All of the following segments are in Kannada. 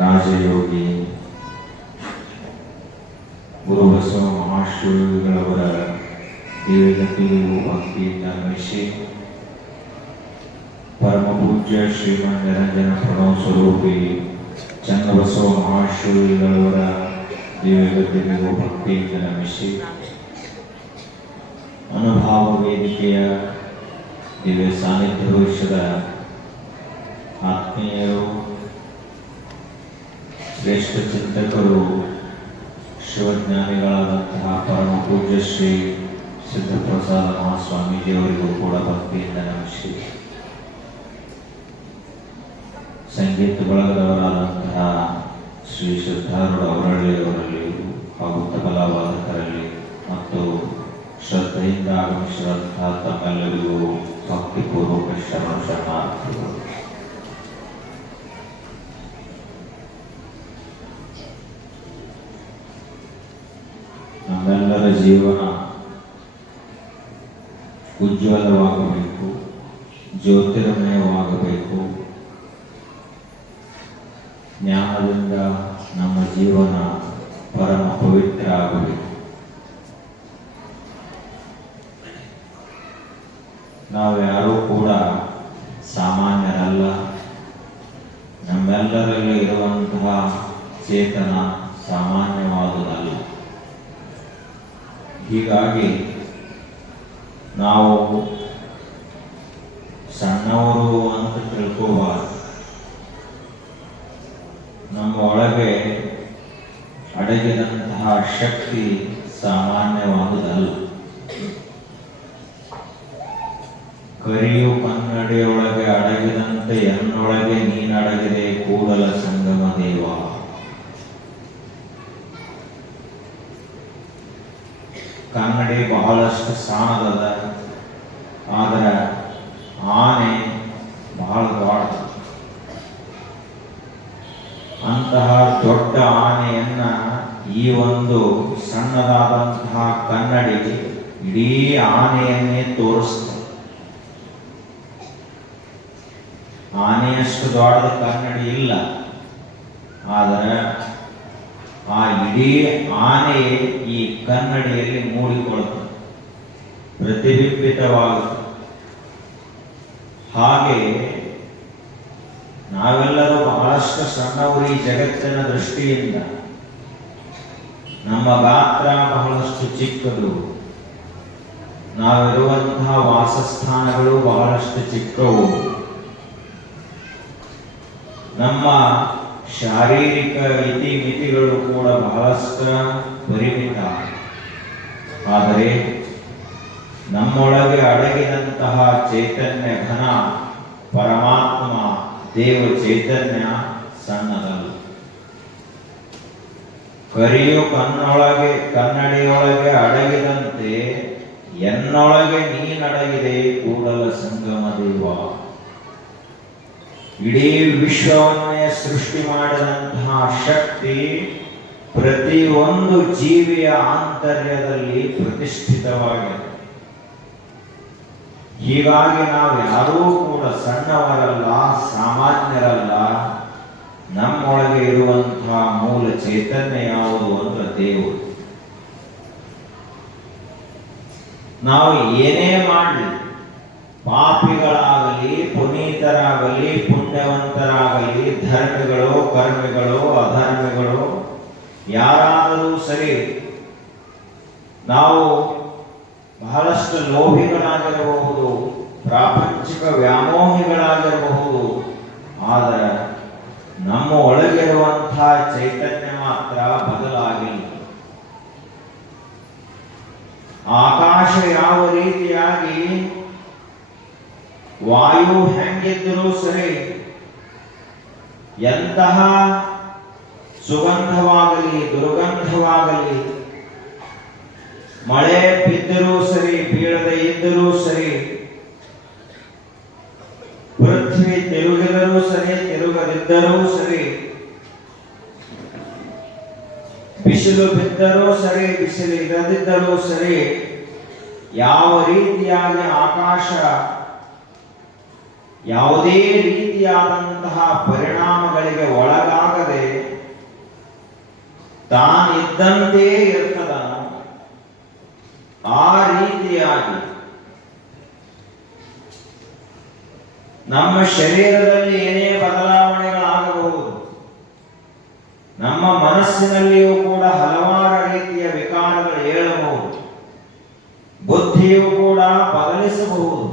ರಾಜಯೋಗಿ ಗುರುಬಸವ ಮಹಾಶ್ರೀಗಳವರ ದಿವ್ಯಗತಿಗೂ ಭಕ್ತಿಯಿಂದ ನಮಿಸಿ ಪರಮ ಪೂಜ್ಯ ಶ್ರೀಮನ್ ನಿರಂಜನ ಪ್ರಣವ ಸ್ವರೂಪಿ ಚನ್ನಬಸವ ಮಹಾಶ್ರೀಗಳವರ ದಿವ್ಯಗತಿಗೂ ಭಕ್ತಿಯಿಂದ ನಮಿಸಿ ಅನುಭಾವ ವೇದಿಕೆಯ ದಿವ್ಯ ಸಾನ್ನಿಧ್ಯ ಭವಿಷ್ಯದ ಆತ್ಮೀಯರು, ಶ್ರೇಷ್ಠ ಚಿಂತಕರು, ಶಿವಜ್ಞಾನಿಗಳಾದಂತಹ ಪರಮ ಪೂಜ್ಯ ಶ್ರೀ ಸಿದ್ಧಪ್ರಸಾದ ಮಹಾಸ್ವಾಮೀಜಿಯವರಿಗೂ ಕೂಡ ಭಕ್ತಿಯಿಂದ ನಮಿಸಿ ಸಂಗೀತ ಬಳಗದವರಾದಂತಹ ಶ್ರೀ ಸಿದ್ಧಾರೂಢ ಅವರಳ್ಳಿಯವರಲ್ಲಿಯೂ ಹಾಗೂ ತಬಲಾವಾದಕರಲ್ಲಿ ಮತ್ತು ಶ್ರದ್ಧೆಯಿಂದ ಆಗಮಿಸಿದಂತಹ ತಮ್ಮೆಲ್ಲರಿಗೂ ಭಕ್ತಿಪೂರ್ವಕ ಶರಣಾರ್ಥಿಗಳು. ನಮ್ಮೆಲ್ಲರ ಜೀವನ ಉಜ್ವಲವಾಗಬೇಕು, ಜ್ಯೋತಿರ್ಮಯವಾಗಬೇಕು. ಜ್ಞಾನದಿಂದ ನಮ್ಮ ಜೀವನ ಪರಮ ಪವಿತ್ರ ಆಗಬೇಕು. ನಾವ್ಯಾರೂ ಕೂಡ ಸಾಮಾನ್ಯರಲ್ಲ. ನಮ್ಮೆಲ್ಲರಲ್ಲಿ ಇರುವಂತಹ ಚೇತನ ಸಾಮಾನ್ಯವಾದುದಲ್ಲ. ಹೀಗಾಗಿ ನಾವು ಸಣ್ಣವರು ಅಂತ ತಿಳ್ಕೋಬಾರ್ದು. ನಮ್ಮ ಒಳಗೆ ಅಡಗಿದಂತಹ ಶಕ್ತಿ ಸಾಮಾನ್ಯವಾದುದಲ್ಲ. ಕರಿಯು ಕನ್ನಡಿಯೊಳಗೆ ಅಡಗಿದಂತೆ ಎನ್ನೊಳಗೆ ನೀನಡಗಿದೆ ಕೂಡಲ ಸಂಗಮ ದೇವ. ಕನ್ನಡಿ ಬಹಳಷ್ಟು ಸಾಣದ, ಆದರೆ ಆನೆ ಬಹಳ ದೊಡ್ಡ. ಅಂತಹ ದೊಡ್ಡ ಆನೆಯನ್ನ ಈ ಒಂದು ಸಣ್ಣದಾದಂತಹ ಕನ್ನಡಿ ಇಡೀ ಆನೆಯನ್ನೇ ತೋರಿಸ್ತದೆ. ಆನೆಯಷ್ಟು ದೊಡ್ಡದ ಕನ್ನಡಿ ಇಲ್ಲ, ಆದರೆ ಆ ಇಡೀ ಆನೆ ಈ ಕನ್ನಡಿಯಲ್ಲಿ ಮೂಡಿಕೊಳ್ಳುತ್ತದೆ, ಪ್ರತಿಬಿಂಬಿತವಾಗುತ್ತದೆ. ಹಾಗೆ ನಾವೆಲ್ಲರೂ ಬಹಳಷ್ಟು ಸಣ್ಣವರು ಈ ಜಗತ್ತಿನ ದೃಷ್ಟಿಯಿಂದ. ನಮ್ಮ ಗಾತ್ರ ಬಹಳಷ್ಟು ಚಿಕ್ಕದು, ನಾವಿರುವಂತಹ ವಾಸಸ್ಥಾನಗಳು ಬಹಳಷ್ಟು ಚಿಕ್ಕವು, ನಮ್ಮ ಶಾರೀರಿಕ ಇತಿಮಿತಿಗಳು ಕೂಡ ಬಹಳಷ್ಟು ಪರಿಮಿತ. ಆದರೆ ನಮ್ಮೊಳಗೆ ಅಡಗಿದಂತಹ ಚೈತನ್ಯ ಘನ ಪರಮಾತ್ಮ ದೇವ ಚೈತನ್ಯ ಸಣ್ಣದಲ್ಲ. ಕರಿಯು ಕನ್ನಡಿಯೊಳಗೆ ಅಡಗಿದಂತೆ ಎನ್ನೊಳಗೆ ನೀನಡಗಿದೆ ಕೂಡಲ ಸಂಗಮ ದೇವ. ಇಡೀ ವಿಶ್ವವನ್ನೇ ಸೃಷ್ಟಿ ಮಾಡಿದಂತಹ ಶಕ್ತಿ ಪ್ರತಿಯೊಂದು ಜೀವಿಯ ಆಂತರ್ಯದಲ್ಲಿ ಪ್ರತಿಷ್ಠಿತವಾಗಿದೆ. ಹೀಗಾಗಿ ನಾವು ಯಾರೂ ಕೂಡ ಸಣ್ಣವರಲ್ಲ, ಸಾಮಾನ್ಯರಲ್ಲ. ನಮ್ಮೊಳಗೆ ಇರುವಂತಹ ಮೂಲ ಚೈತನ್ಯ ಯಾವುದು ಅಂದ್ರೆ ದೇವರು. ನಾವು ಏನೇ ಮಾಡಲಿ, ಪಾಪಿಗಳಾಗಲಿ, ಪುನೀತರಾಗಲಿ, ಪುಣ್ಯವಂತರಾಗಲಿ, ಧರ್ಮಿಗಳು, ಕರ್ಮಿಗಳು, ಅಧರ್ಮಿಗಳು ಯಾರಾದರೂ ಸರಿ, ನಾವು ಬಹಳಷ್ಟು ಲೋಭಿಗಳಾಗಿರಬಹುದು, ಪ್ರಾಪಂಚಿಕ ವ್ಯಾಮೋಹಿಗಳಾಗಿರಬಹುದು, ಆದರೆ ನಮ್ಮ ಒಳಗಿರುವಂತಹ ಚೈತನ್ಯ ಮಾತ್ರ ಬದಲಾಗಿಲ್ಲ. ಆಕಾಶ ಯಾವ ರೀತಿಯಾಗಿ ವಾಯು ಹೆಂಗಿದ್ದರೂ ಸರಿ, ಎಂತಹ ಸುಗಂಧವಾಗಲಿ ದುರ್ಗಂಧವಾಗಲಿ, ಮಳೆ ಬಿದ್ದರೂ ಸರಿ ಬೀಳದೆ ಇದ್ದರೂ ಸರಿ, ಪೃಥ್ವಿ ತಿರುಗಿದರೂ ಸರಿ ತಿರುಗದಿದ್ದರೂ ಸರಿ, ಬಿಸಿಲು ಬಿದ್ದರೂ ಸರಿ ಬಿಸಿಲು ಇರದಿದ್ದರೂ ಸರಿ, ಯಾವ ರೀತಿಯಾಗಿ ಆಕಾಶ ಯಾವುದೇ ರೀತಿಯಾದಂತಹ ಪರಿಣಾಮಗಳಿಗೆ ಒಳಗಾಗದೆ ತಾನಿದ್ದಂತೆ ಇರ್ತದ. ಆ ರೀತಿಯಾಗಿ ನಮ್ಮ ಶರೀರದಲ್ಲಿ ಏನೇ ಬದಲಾವಣೆಗಳಾಗಬಹುದು, ನಮ್ಮ ಮನಸ್ಸಿನಲ್ಲಿಯೂ ಕೂಡ ಹಲವಾರು ರೀತಿಯ ವಿಕಾರಗಳು ಏಳಬಹುದು, ಬುದ್ಧಿಯೂ ಕೂಡ ಬದಲಿಸಬಹುದು,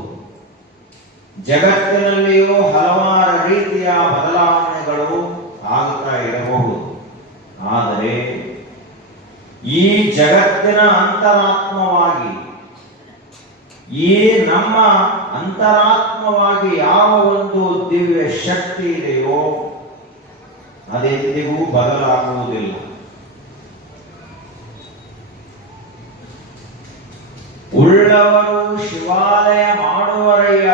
ಜಗತ್ತಿನಲ್ಲಿಯೂ ಹಲವಾರು ರೀತಿಯ ಬದಲಾವಣೆಗಳು ಆಗುತ್ತಾ ಇರಬಹುದು. ಆದರೆ ಈ ಜಗತ್ತಿನ ಅಂತರಾತ್ಮವಾಗಿ, ಈ ನಮ್ಮ ಅಂತರಾತ್ಮವಾಗಿ ಯಾವ ಒಂದು ದಿವ್ಯ ಶಕ್ತಿ ಇದೆಯೋ ಅದೆಂದಿಗೂ ಬದಲಾಗುವುದಿಲ್ಲ. ಉಳ್ಳವರು ಶಿವಾಲಯ ಮಾಡುವರಯ್ಯ,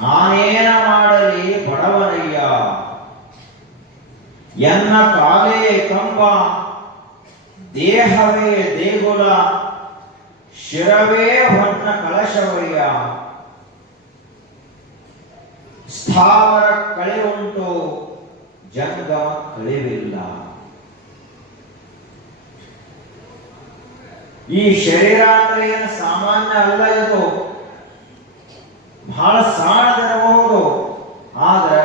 ನಾನೇನ ಮಾಡಲಿ ಬಡವನಯ್ಯ. ಎನ್ನ ಕಾಲೇ ಕಂಬ, ದೇಹವೇ ದೇಗುಲ, ಶಿರವೇ ಹೊನ್ನ ಕಳಶವಯ್ಯ. ಸ್ಥಾವರ ಕಳೆಯುಂಟು, ಜಂಗಮ ಕಳೆವಿಲ್ಲ. ಈ ಶರೀರ ಅಂದ್ರೆ ಏನು ಸಾಮಾನ್ಯ ಅಲ್ಲ. ಇದು ಬಹಳ ಸಣ್ಣದಿರಬಹುದು, ಆದ್ರೆ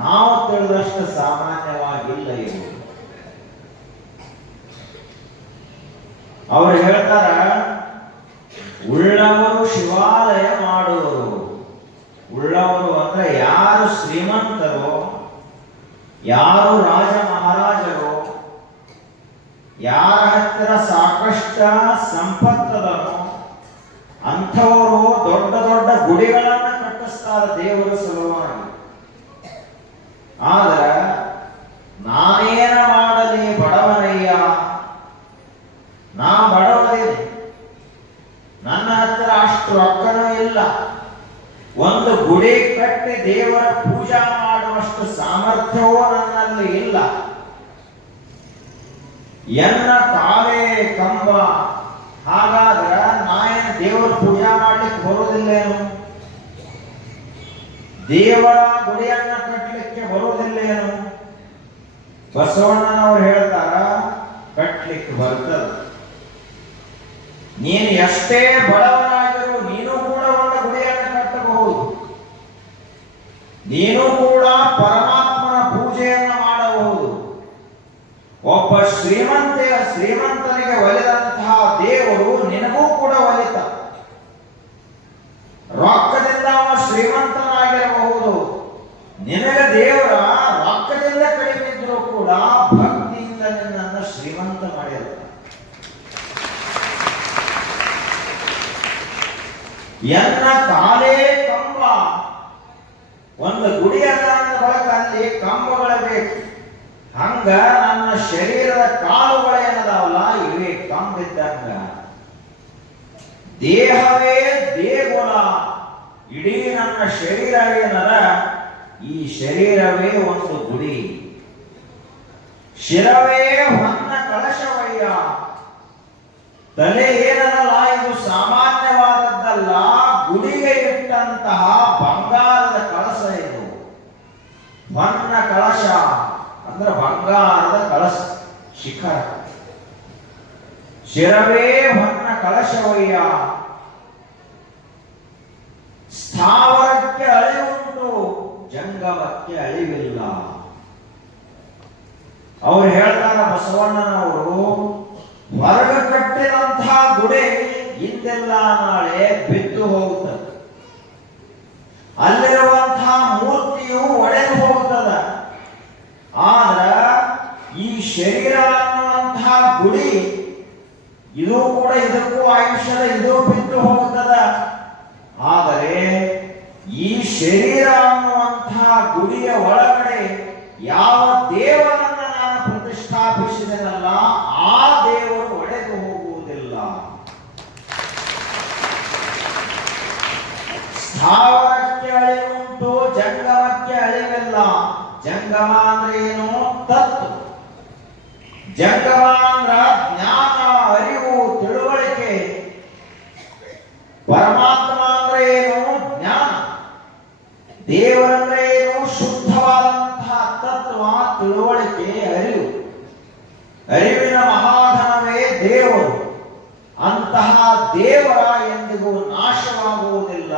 ನಾವು ತಿಳಿದಷ್ಟು ಸಾಮಾನ್ಯವಾಗಿಲ್ಲ ಇದು. ಅವರು ಹೇಳ್ತಾರ, ಉಳ್ಳವರು ಶಿವಾಲಯ ಮಾಡುವರು. ಉಳ್ಳವರು ಅಂದ್ರೆ ಯಾರು ಶ್ರೀಮಂತರು, ಯಾರು ರಾಜ ಮಹಾರಾಜರು, ಯಾರ ಹತ್ತಿರ ಸಾಕಷ್ಟು ಸಂಪತ್ತದನು ಅಂಥವರು ದೊಡ್ಡ ದೊಡ್ಡ ಗುಡಿಗಳನ್ನು ಕಟ್ಟಿಸ್ತಾರೆ ದೇವರ ಸಲುವಾಗಿ. ಆದ್ರೆ ನಾನೇನ ಮಾಡಲಿ ಬಡವನಯ್ಯ, ನಾ ಬಡವನೇನೆ, ನನ್ನ ಹತ್ತಿರ ಅಷ್ಟು ರೊಕ್ಕನೂ ಇಲ್ಲ, ಒಂದು ಗುಡಿ ಕಟ್ಟಿ ದೇವರ ಪೂಜಾ ಮಾಡುವಷ್ಟು ಸಾಮರ್ಥ್ಯವೂ ನನ್ನಲ್ಲಿ ಇಲ್ಲ. ಎನ್ನ ಕಾಲೇ ಕಂಬ, ಹಾಗಾದ್ರೆ ನಾಯೇನು ದೇವರ ಪೂಜಾ ಮಾಡ್ಲಿಕ್ಕೆ ಬರುವುದಿಲ್ಲೇನು, ದೇವರ ಗುಡಿಯನ್ನ ಕಟ್ಟಲಿಕ್ಕೆ ಬರುವುದಿಲ್ಲೇನು? ಬಸವಣ್ಣನವರು ಹೇಳ್ತಾರ, ಕಟ್ಟಲಿಕ್ಕೆ ಬರ್ತದ. ನೀನು ಎಷ್ಟೇ ಬಡವನಾಗಿರು, ನೀನು ಕೂಡ ಒಂದು ಗುಡಿಯನ್ನು ಕಟ್ಟಬಹುದು, ನೀನು ಕೂಡ ಪರಮಾತ್ಮನ ಪೂಜೆಯನ್ನು ಮಾಡಬಹುದು. ಒಬ್ಬ ಶ್ರೀಮಂತನಿಗೆ ಒಲಿದಂತಹ ದೇವರು ನಿನಗೂ ಕೂಡ ಒಲಿತ. ರೊಕ್ಕದಿಂದ ಅವನು ಶ್ರೀಮಂತನಾಗಿರಬಹುದು, ನಿನಗೆ ದೇವರ ರೊಕ್ಕದಿಂದ ಕಡಿಮೆ ಇದ್ರೂ ಕೂಡ ಭಕ್ತಿಯಿಂದ ನಿನ್ನನ್ನು ಶ್ರೀಮಂತ ಮಾಡಿರುತ್ತ. ಎನ್ನ ಕಾಲೇ ಕಂಬ, ಒಂದು ಗುಡಿಯನ್ನ ಬಳಕ ಅಲ್ಲಿ ಕಂಬಗಳ ಬೇಕು. ಹಂಗ ನನ್ನ ಶರೀರದ ಕಾಲುಗಳೇನದಾವಲ್ಲ ಇವೇ ಕಂಬಿದ್ದಂಗ. ದೇಹವೇ ದೇಗುಲ, ಇಡೀ ನನ್ನ ಶರೀರ ಏನದ, ಈ ಶರೀರವೇ ಒಂದು ಗುಡಿ. ಶಿರವೇ ಹೊನ್ನ ಕಳಶವಯ್ಯ, ತಲೆ ಏನದಲ್ಲ ಇದು ಸಾಮಾನ್ಯವಾದದ್ದಲ್ಲ, ಗುಡಿಗೆ ಇಟ್ಟಂತಹ ಬಂಗಾರದ ಕಳಶ ಇದು. ಹೊನ್ನ ಕಳಶ ಅಂದ್ರೆ ಬಂಗಾರದ ಕಳಶ ಶಿಖರ. ಶಿರವೇ ಹೊನ್ನ ಕಳಶವಯ್ಯ, ಸ್ಥಾವರಕ್ಕೆ ಅಳಿವುಂಟು, ಜಂಗಮಕ್ಕೆ ಅಳಿವಿಲ್ಲ. ಅವ್ರು ಹೇಳ್ತಾರ ಬಸವಣ್ಣನವರು, ಹೊರಗ ಕಟ್ಟಿದಂತಹ ಗುಡಿ ಇಂದೆಲ್ಲ ನಾಳೆ ಬಿದ್ದು ಹೋಗುತ್ತದೆ, ಅಲ್ಲಿರುವಂತಹ ಮೂರ್ತಿಯು ಒಡೆದು ಹೋಗುತ್ತದೆ. ಆದ್ರ ಈ ಶರೀರ ಅನ್ನುವಂತಹ ಗುಡಿ ಇದು ಕೂಡ ಇದಕ್ಕೂ ಆಯುಷ್ಯದ ಇದು ಬಿದ್ದು ಹೋಗುತ್ತದೆ. ಆದರೆ ಈ ಶರೀರ ಅನ್ನುವಂತಹ ಗುಡಿಯ ಒಳಗಡೆ ಯಾವ ದೇವರನ್ನ ನಾನು ಪ್ರತಿಷ್ಠಾಪಿಸಿದನಲ್ಲ ಆ ದೇವರು ಒಡೆದು ಹೋಗುವುದಿಲ್ಲ. ಸ್ಥಾವರಕ್ಕೆ ಅಳಿವುಂಟು, ಜಂಗಮಕ್ಕೆ ಅಳಿವಿಲ್ಲ. ಜಂಗಮ ಅಂದ್ರೆ ಏನು? ತತ್ವ. ಜಂಗಮ ಅಂದ್ರ ಜ್ಞಾನ, ಅರಿವು, ತಿಳುವಳಿಕೆ. ಪರಮಾತ್ಮ ಅಂದ್ರೆ ಏನು? ಜ್ಞಾನ. ದೇವರಂದ್ರೆ ಏನು? ಶುದ್ಧವಾದಂತಹ ತತ್ವ, ತಿಳುವಳಿಕೆ, ಅರಿವು. ಅರಿವಿನ ಮಹಾಧನವೇ ದೇವರು. ಅಂತಹ ದೇವರ ಎಂದಿಗೂ ನಾಶವಾಗುವುದಿಲ್ಲ.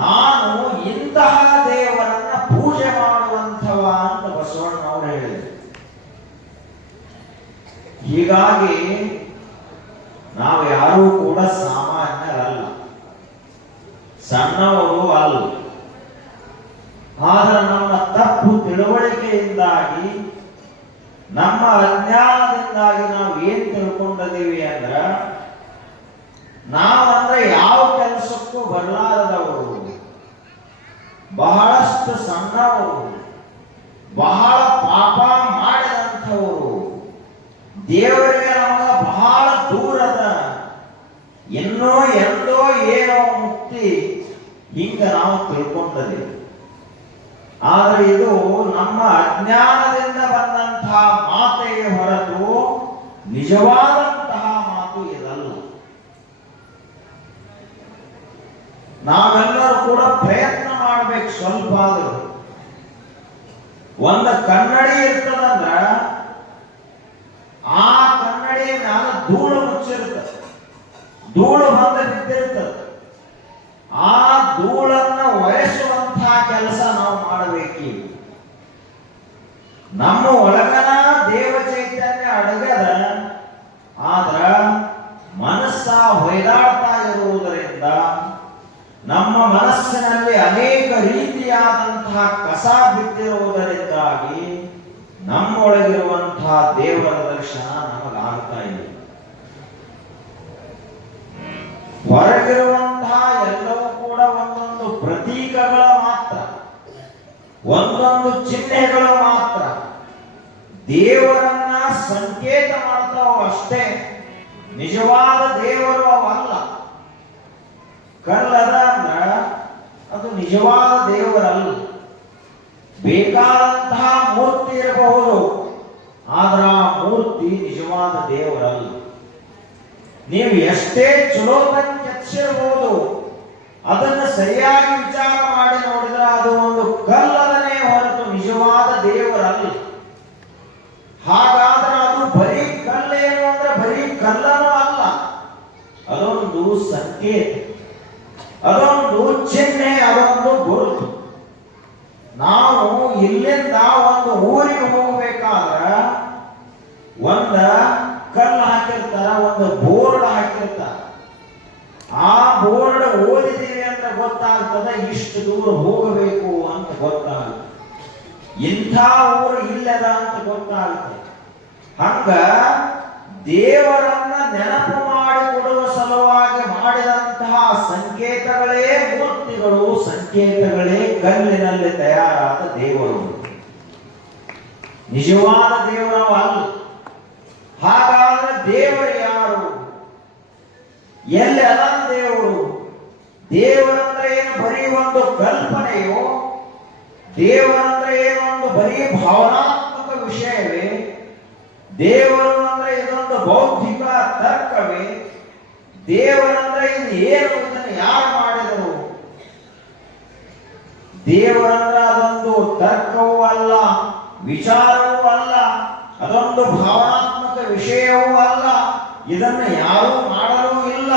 ನಾನು ಇಂತಹ ದೇವರನ್ನ ಪೂಜೆ ಮಾಡುವಂಥವ ಅಂತ ಬಸವಣ್ಣನವರು ಹೇಳಿದರು. ಹೀಗಾಗಿ ನಾವು ಯಾರೂ ಕೂಡ ಸಾಮಾನ್ಯರಲ್ಲ, ಸಣ್ಣವರು ಅಲ್ಲ. ಆದ್ರೆ ನಮ್ಮ ತಪ್ಪು ತಿಳುವಳಿಕೆಯಿಂದಾಗಿ, ನಮ್ಮ ಅಜ್ಞಾನದಿಂದಾಗಿ ನಾವು ಏನ್ ತಿಳ್ಕೊಂಡಿದ್ದೀವಿ ಅಂದ್ರ, ನಾವಂದ್ರೆ ಯಾವ ಕೆಲಸಕ್ಕೂ ಬರಲಾರದವರು, ಬಹಳಷ್ಟು ಸಣ್ಣವರು, ಬಹಳ ಪಾಪ ಮಾಡಿದಂಥವರು, ದೇವರಿಗೆ ನಮಗ ಬಹಳ ದೂರದ, ಇನ್ನೋ ಎಂದೋ ಏನೋ ಮುಕ್ತಿ, ಹಿಂಗ ನಾವು ತಿಳ್ಕೊಂಡಿದ್ದೀವಿ. ಆದರೆ ಇದು ನಮ್ಮ ಅಜ್ಞಾನದಿಂದ ಬಂದಂತಹ ಮಾತೇ ಹೊರತು ನಿಜವಾದಂತಹ ಮಾತು ಇದಲ್ಲ. ನಾವೆಲ್ಲರೂ ಕೂಡ ಪ್ರಯತ್ನ ಮಾಡ್ಬೇಕು. ಸ್ವಲ್ಪ ಆದರೂ ಒಂದು ಕನ್ನಡಿ ಇರ್ತದಂದ್ರ ಆ ಕನ್ನಡಿ ಮ್ಯಾಲ ಧೂಳು ಮುಚ್ಚಿರ್ತದೆ, ಧೂಳು ಬಂದ ಬಿದ್ದಿರ್ತದೆ. ಆ ಧೂಳನ್ನ ಒರೆಸುವಂತಹ ಕೆಲಸ ನಾವು ಮಾಡಬೇಕು. ನಮ್ಮ ಒಳಗನ ದೇವ ಚೈತನ್ಯ ಅಡಗದ, ಆದ್ರ ಮನಸ್ಸ ಹೊಯ್ದಾಡ್ತಾ ಇರುವುದರಿಂದ, ನಮ್ಮ ಮನಸ್ಸಿನಲ್ಲಿ ಅನೇಕ ರೀತಿಯಾದಂತಹ ಕಸ ಬಿದ್ದಿರುವುದರಿಂದಾಗಿ ನಮ್ಮೊಳಗಿರುವಂತಹ ದೇವರ ದರ್ಶನ ನಮಗಾಗ್ತಾ ಇದೆ. ಹೊರಗಿರುವಂತಹ ಎಲ್ಲವೂ ಕೂಡ ಒಂದೊಂದು ಪ್ರತೀಕಗಳ ಮಾತ್ರ, ಒಂದೊಂದು ಚಿಹ್ನೆಗಳು ಮಾತ್ರ, ದೇವರನ್ನ ಸಂಕೇತ ಮಾಡ್ತಾವ ಅಷ್ಟೇ. ನಿಜವಾದ ದೇವರು ಅವಲ್ಲ. ಕಲ್ಲದ ಅಂದ್ರ ಅದು ನಿಜವಾದ ದೇವರಲ್ಲ. ಬೇಕಾದಂತಹ ಮೂರ್ತಿ ಇರಬಹುದು, ಆದ್ರೆ ಆ ಮೂರ್ತಿ ನಿಜವಾದ ದೇವರಲ್ಲ. ನೀವು ಎಷ್ಟೇ ಚಲೋ ಕೆಚ್ಚಿರಬಹುದು, ಅದನ್ನು ಸರಿಯಾಗಿ ವಿಚಾರ ಮಾಡಿ ನೋಡಿದ್ರೆ ಅದು ಒಂದು ಕಲ್ಲದನೇ ಹೊರತು ನಿಜವಾದ ದೇವರಲ್ಲ. ಹಾಗಾದ್ರೆ ಅದು ಬರೀ ಕಲ್ಲೇನು ಅಂದ್ರೆ ಬರೀ ಕಲ್ಲನೂ ಅಲ್ಲ, ಅದೊಂದು ಸಂಕೇತ, ಅದೊಂದು ಚಿಹ್ನೆ, ಅದೊಂದು ಗುರುತು. ನಾವು ಇಲ್ಲಿಂದ ಒಂದು ಊರಿಗೆ ಹೋಗ್ಬೇಕಾದ್ರೆ ಒಂದ ಕಲ್ಲು ಹಾಕಿರ್ತಾರ, ಒಂದು ಬೋರ್ಡ್ ಹಾಕಿರ್ತಾರ. ಆ ಬೋರ್ಡ್ ಓದಿದೀವಿ ಅಂತ ಗೊತ್ತಾಗ್ತದೆ, ಇಷ್ಟು ದೂರ ಹೋಗಬೇಕು ಅಂತ ಗೊತ್ತಾಗುತ್ತೆ, ಇಂಥ ಊರು ಇಲ್ಲದ ಅಂತ ಗೊತ್ತಾಗುತ್ತೆ. ಹಂಗ ದೇವರನ್ನ ನೆನಪು ಮಾಡಿಕೊಡುವ ಸಲುವಾಗಿ ಮಾಡಿದಂತಹ ಸಂಕೇತಗಳೇ ಮೂರ್ತಿಗಳು, ಸಂಕೇತಗಳೇ ಕಲ್ಲಿನಲ್ಲಿ ತಯಾರಾದ ದೇವರು. ನಿಜವಾದ ದೇವರವ ಅಲ್ಲ. ಹಾಗಾದ್ರೆ ದೇವರು ಯಾರು? ಎಲ್ಲಿ ಅದ ದೇವರು? ದೇವರಂದ್ರೆ ಏನು ಬರೀ ಒಂದು ಕಲ್ಪನೆಯೋ? ದೇವರಂದ್ರೆ ಏನೊಂದು ಬರೀ ಭಾವನಾತ್ಮಕ ವಿಷಯವೇ? ದೇವರು ಅಂದ್ರೆ ಇದೊಂದು ಬೌದ್ಧಿಕ ತರ್ಕವೇ? ದೇವರಂದ್ರೆ ಇದು ಏನು? ಇದನ್ನು ಯಾರು ಮಾಡಿದರು? ದೇವರಂದ್ರೆ ಅದೊಂದು ತರ್ಕವೂ ಅಲ್ಲ, ವಿಚಾರವೂ ಅಲ್ಲ, ಅದೊಂದು ಭಾವನಾತ್ಮಕ ವಿಷಯವೂ ಅಲ್ಲ, ಇದನ್ನು ಯಾರೂ ಮಾಡಲೂ ಇಲ್ಲ.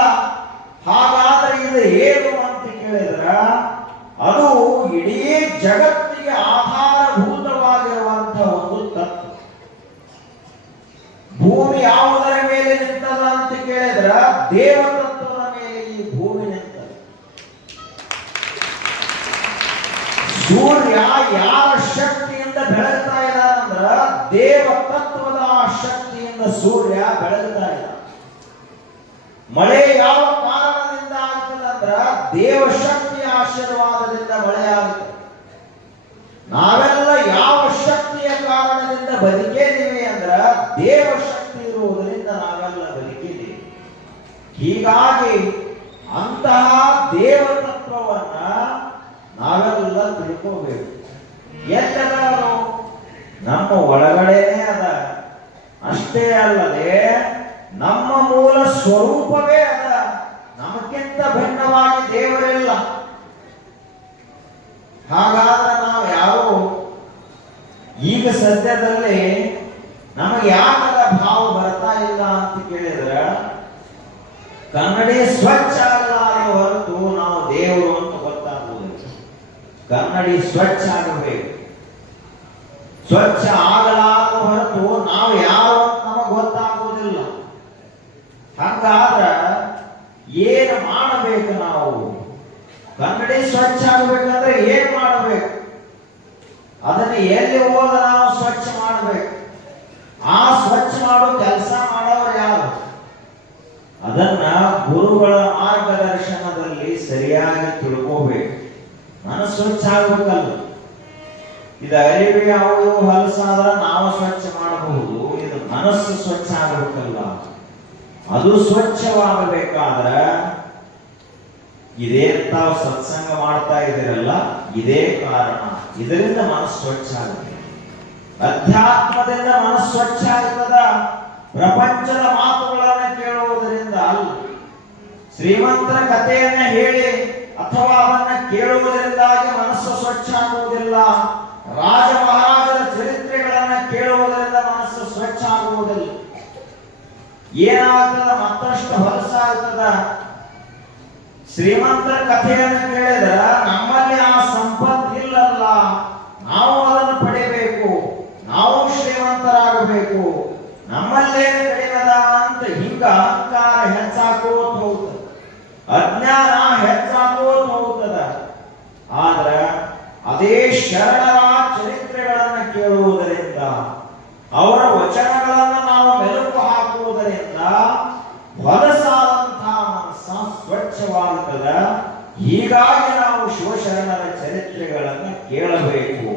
ಹಾಗಾದ್ರೆ ಇದು ಏನು ಅಂತ ಕೇಳಿದ್ರ, ಅದು ಇಡೀ ಜಗತ್ತಿಗೆ ಆಧಾರಭೂತವಾಗಿರುವಂತಹ ಒಂದು ತತ್ವ. ಭೂಮಿ ಯಾವುದರ ಮೇಲೆ ನಿಂತದ ಅಂತ ಕೇಳಿದ್ರ ದೇವತತ್ವದ ಮೇಲೆ ಈ ಭೂಮಿ ನಿಂತದ. ಸೂರ್ಯ ಯಾವ ಶಕ್ತಿಯಿಂದ ಬೆಳಗ್ತಾ ಇದ್ದಾನಂದ್ರ ದೇವತತ್ವದ ಶಕ್ತಿಯಿಂದ ಸೂರ್ಯ ಬೆಳಗ್ತಾ ಇದ್ದ. ಮಳೆ ಯಾವ ಕಾರಣದಿಂದ ಆಗ್ತದಂದ್ರ ದೇವಶಕ್ತಿಯ ಆಶೀರ್ವಾದದಿಂದ ಮಳೆ ಆಗುತ್ತೆ. ನಾವೆಲ್ಲ ಯಾವ ಶಕ್ತಿಯ ಕಾರಣದಿಂದ ಬದುಕಿದ್ದೀವಿ ಅಂದ್ರ ದೇವಶಕ್ತಿ ಇರುವುದರಿಂದ ನಾವೆಲ್ಲ ಬದುಕಿದ್ದೀವಿ. ಹೀಗಾಗಿ ಅಂತಹ ದೇವತತ್ವವನ್ನ ನಾವೆಲ್ಲ ತಿಳ್ಕೋಬೇಕು. ಎಲ್ಲರೂ ನಮ್ಮ ಒಳಗಡೆನೇ ಅದ. ಅಷ್ಟೇ ಅಲ್ಲದೆ ನಮ್ಮ ಮೂಲ ಸ್ವರೂಪವೇ ಅದ. ನಮಗಿಂತ ಭಿನ್ನವಾಗಿ ದೇವರಿಲ್ಲ. ಹಾಗಾದ್ರೆ ನಾವು ಯಾರು ಈಗ ಸದ್ಯದಲ್ಲಿ ನಮಗೆ ಯಾಕದ ಭಾವ ಬರ್ತಾ ಇಲ್ಲ ಅಂತ ಕೇಳಿದ್ರೆ, ಕನ್ನಡಿ ಸ್ವಚ್ಛ ಆಗಲಾರೆ ಹೊರತು ನಾವು ದೇವರು ಅಂತ ಗೊತ್ತಾಗುವುದಿಲ್ಲ. ಕನ್ನಡಿ ಸ್ವಚ್ಛ ಆಗಬೇಕು. ಸ್ವಚ್ಛ ಆಗಲಾರ ಹೊರತು ನಾವು ಯಾರು ಅಂತ ನಮಗೆ ಗೊತ್ತಾಗುವುದಿಲ್ಲ. ಹಾಗಾದ್ರೆ ಏನು ಮಾಡಬೇಕು? ನಾವು ಕನ್ನಡಿ ಸ್ವಚ್ಛ ಆಗಬೇಕಂದ್ರೆ ಏನ್ ಮಾಡಬೇಕು? ಅದನ್ನ ಎಲ್ಲಿ ಹೋದ ನಾವು ಸ್ವಚ್ಛ ಮಾಡಬೇಕು. ಆ ಸ್ವಚ್ಛ ಮಾಡೋ ಕೆಲಸ ಮಾಡೋರು ಯಾರು? ಅದನ್ನ ಗುರುಗಳ ಮಾರ್ಗದರ್ಶನದಲ್ಲಿ ಸರಿಯಾಗಿ ತಿಳ್ಕೋಬೇಕು. ಮನಸ್ಸು ಸ್ವಚ್ಛ ಆಗ್ಬೇಕಲ್ಲ. ಇದು ಅರಿವೆ ಅವು ಹೊಲಸಾದ್ರೆ ನಾವು ಸ್ವಚ್ಛ ಮಾಡಬಹುದು. ಇದು ಮನಸ್ಸು ಸ್ವಚ್ಛ ಆಗಬೇಕಲ್ಲ. ಅದು ಸ್ವಚ್ಛವಾಗಬೇಕಾದ್ರೆ ಇದೇ ತಾವು ಸತ್ಸಂಗ ಮಾಡ್ತಾ ಇದ್ದೀರಲ್ಲ, ಇದೇ ಕಾರಣ. ಇದರಿಂದ ಮನಸ್ಸು ಸ್ವಚ್ಛ ಆಗುತ್ತೆ. ಅಧ್ಯಾತ್ಮದಿಂದ ಮನಸ್ಸು ಸ್ವಚ್ಛ ಆಗ್ತದ. ಪ್ರಪಂಚದ ಮಾತುಗಳನ್ನು ಕೇಳುವುದರಿಂದ ಅಲ್ಲ. ಶ್ರೀಮಂತರ ಕಥೆಯನ್ನ ಹೇಳಿ ಅಥವಾ ಅದನ್ನ ಕೇಳುವುದರಿಂದಾಗಿ ಮನಸ್ಸು ಸ್ವಚ್ಛ ಆಗುವುದಿಲ್ಲ. ರಾಜ ಮಹಾರಾಜರ ಚರಿತ್ರೆಗಳನ್ನ ಕೇಳುವುದರಿಂದ ಮನಸ್ಸು ಸ್ವಚ್ಛ ಆಗುವುದಿಲ್ಲ. ಏನಾಗ್ತದ? ಮತ್ತಷ್ಟು ಹೊಲಸಾಗ್ತದ. ಶ್ರೀಮಂತರ ಕಥೆಯನ್ನು ಕೇಳಿದ್ರೆ ನಮ್ಮಲ್ಲಿ ಆ ಸಂಪತ್ತು ಇಲ್ಲಲ್ಲ, ನಾವು ಅದನ್ನು ಪಡೆಯಬೇಕು, ನಾವು ಶ್ರೀಮಂತರಾಗಬೇಕು, ನಮ್ಮಲ್ಲೇನು ಕಡಿಮೆದ ಅಂತ ಹಿಂಗ ಅಹಂಕಾರ ಹೆಚ್ಚಾಕೋತ ಹೋಗ್ತದೆ, ಅಜ್ಞಾನ ಹೆಚ್ಚಾಕೋತ ಹೋಗ್ತದ. ಆದ್ರ ಅದೇ ಶರಣರ ಚರಿತ್ರೆಗಳನ್ನು ಕೇಳುವುದರಿಂದ, ಅವರ ವಚನಗಳನ್ನು ನಾವು ಮೆಲುಕು ಹಾಕುವುದರಿಂದ ಹೊಲಸಾದಂತಹ ಮನಸ್ಸ ಸ್ವಚ್ಛವಾಗುತ್ತದೆ. ಹೀಗಾಗಿ ನಾವು ಶಿವಶರಣರ ಚರಿತ್ರೆಗಳನ್ನು ಕೇಳಬೇಕು.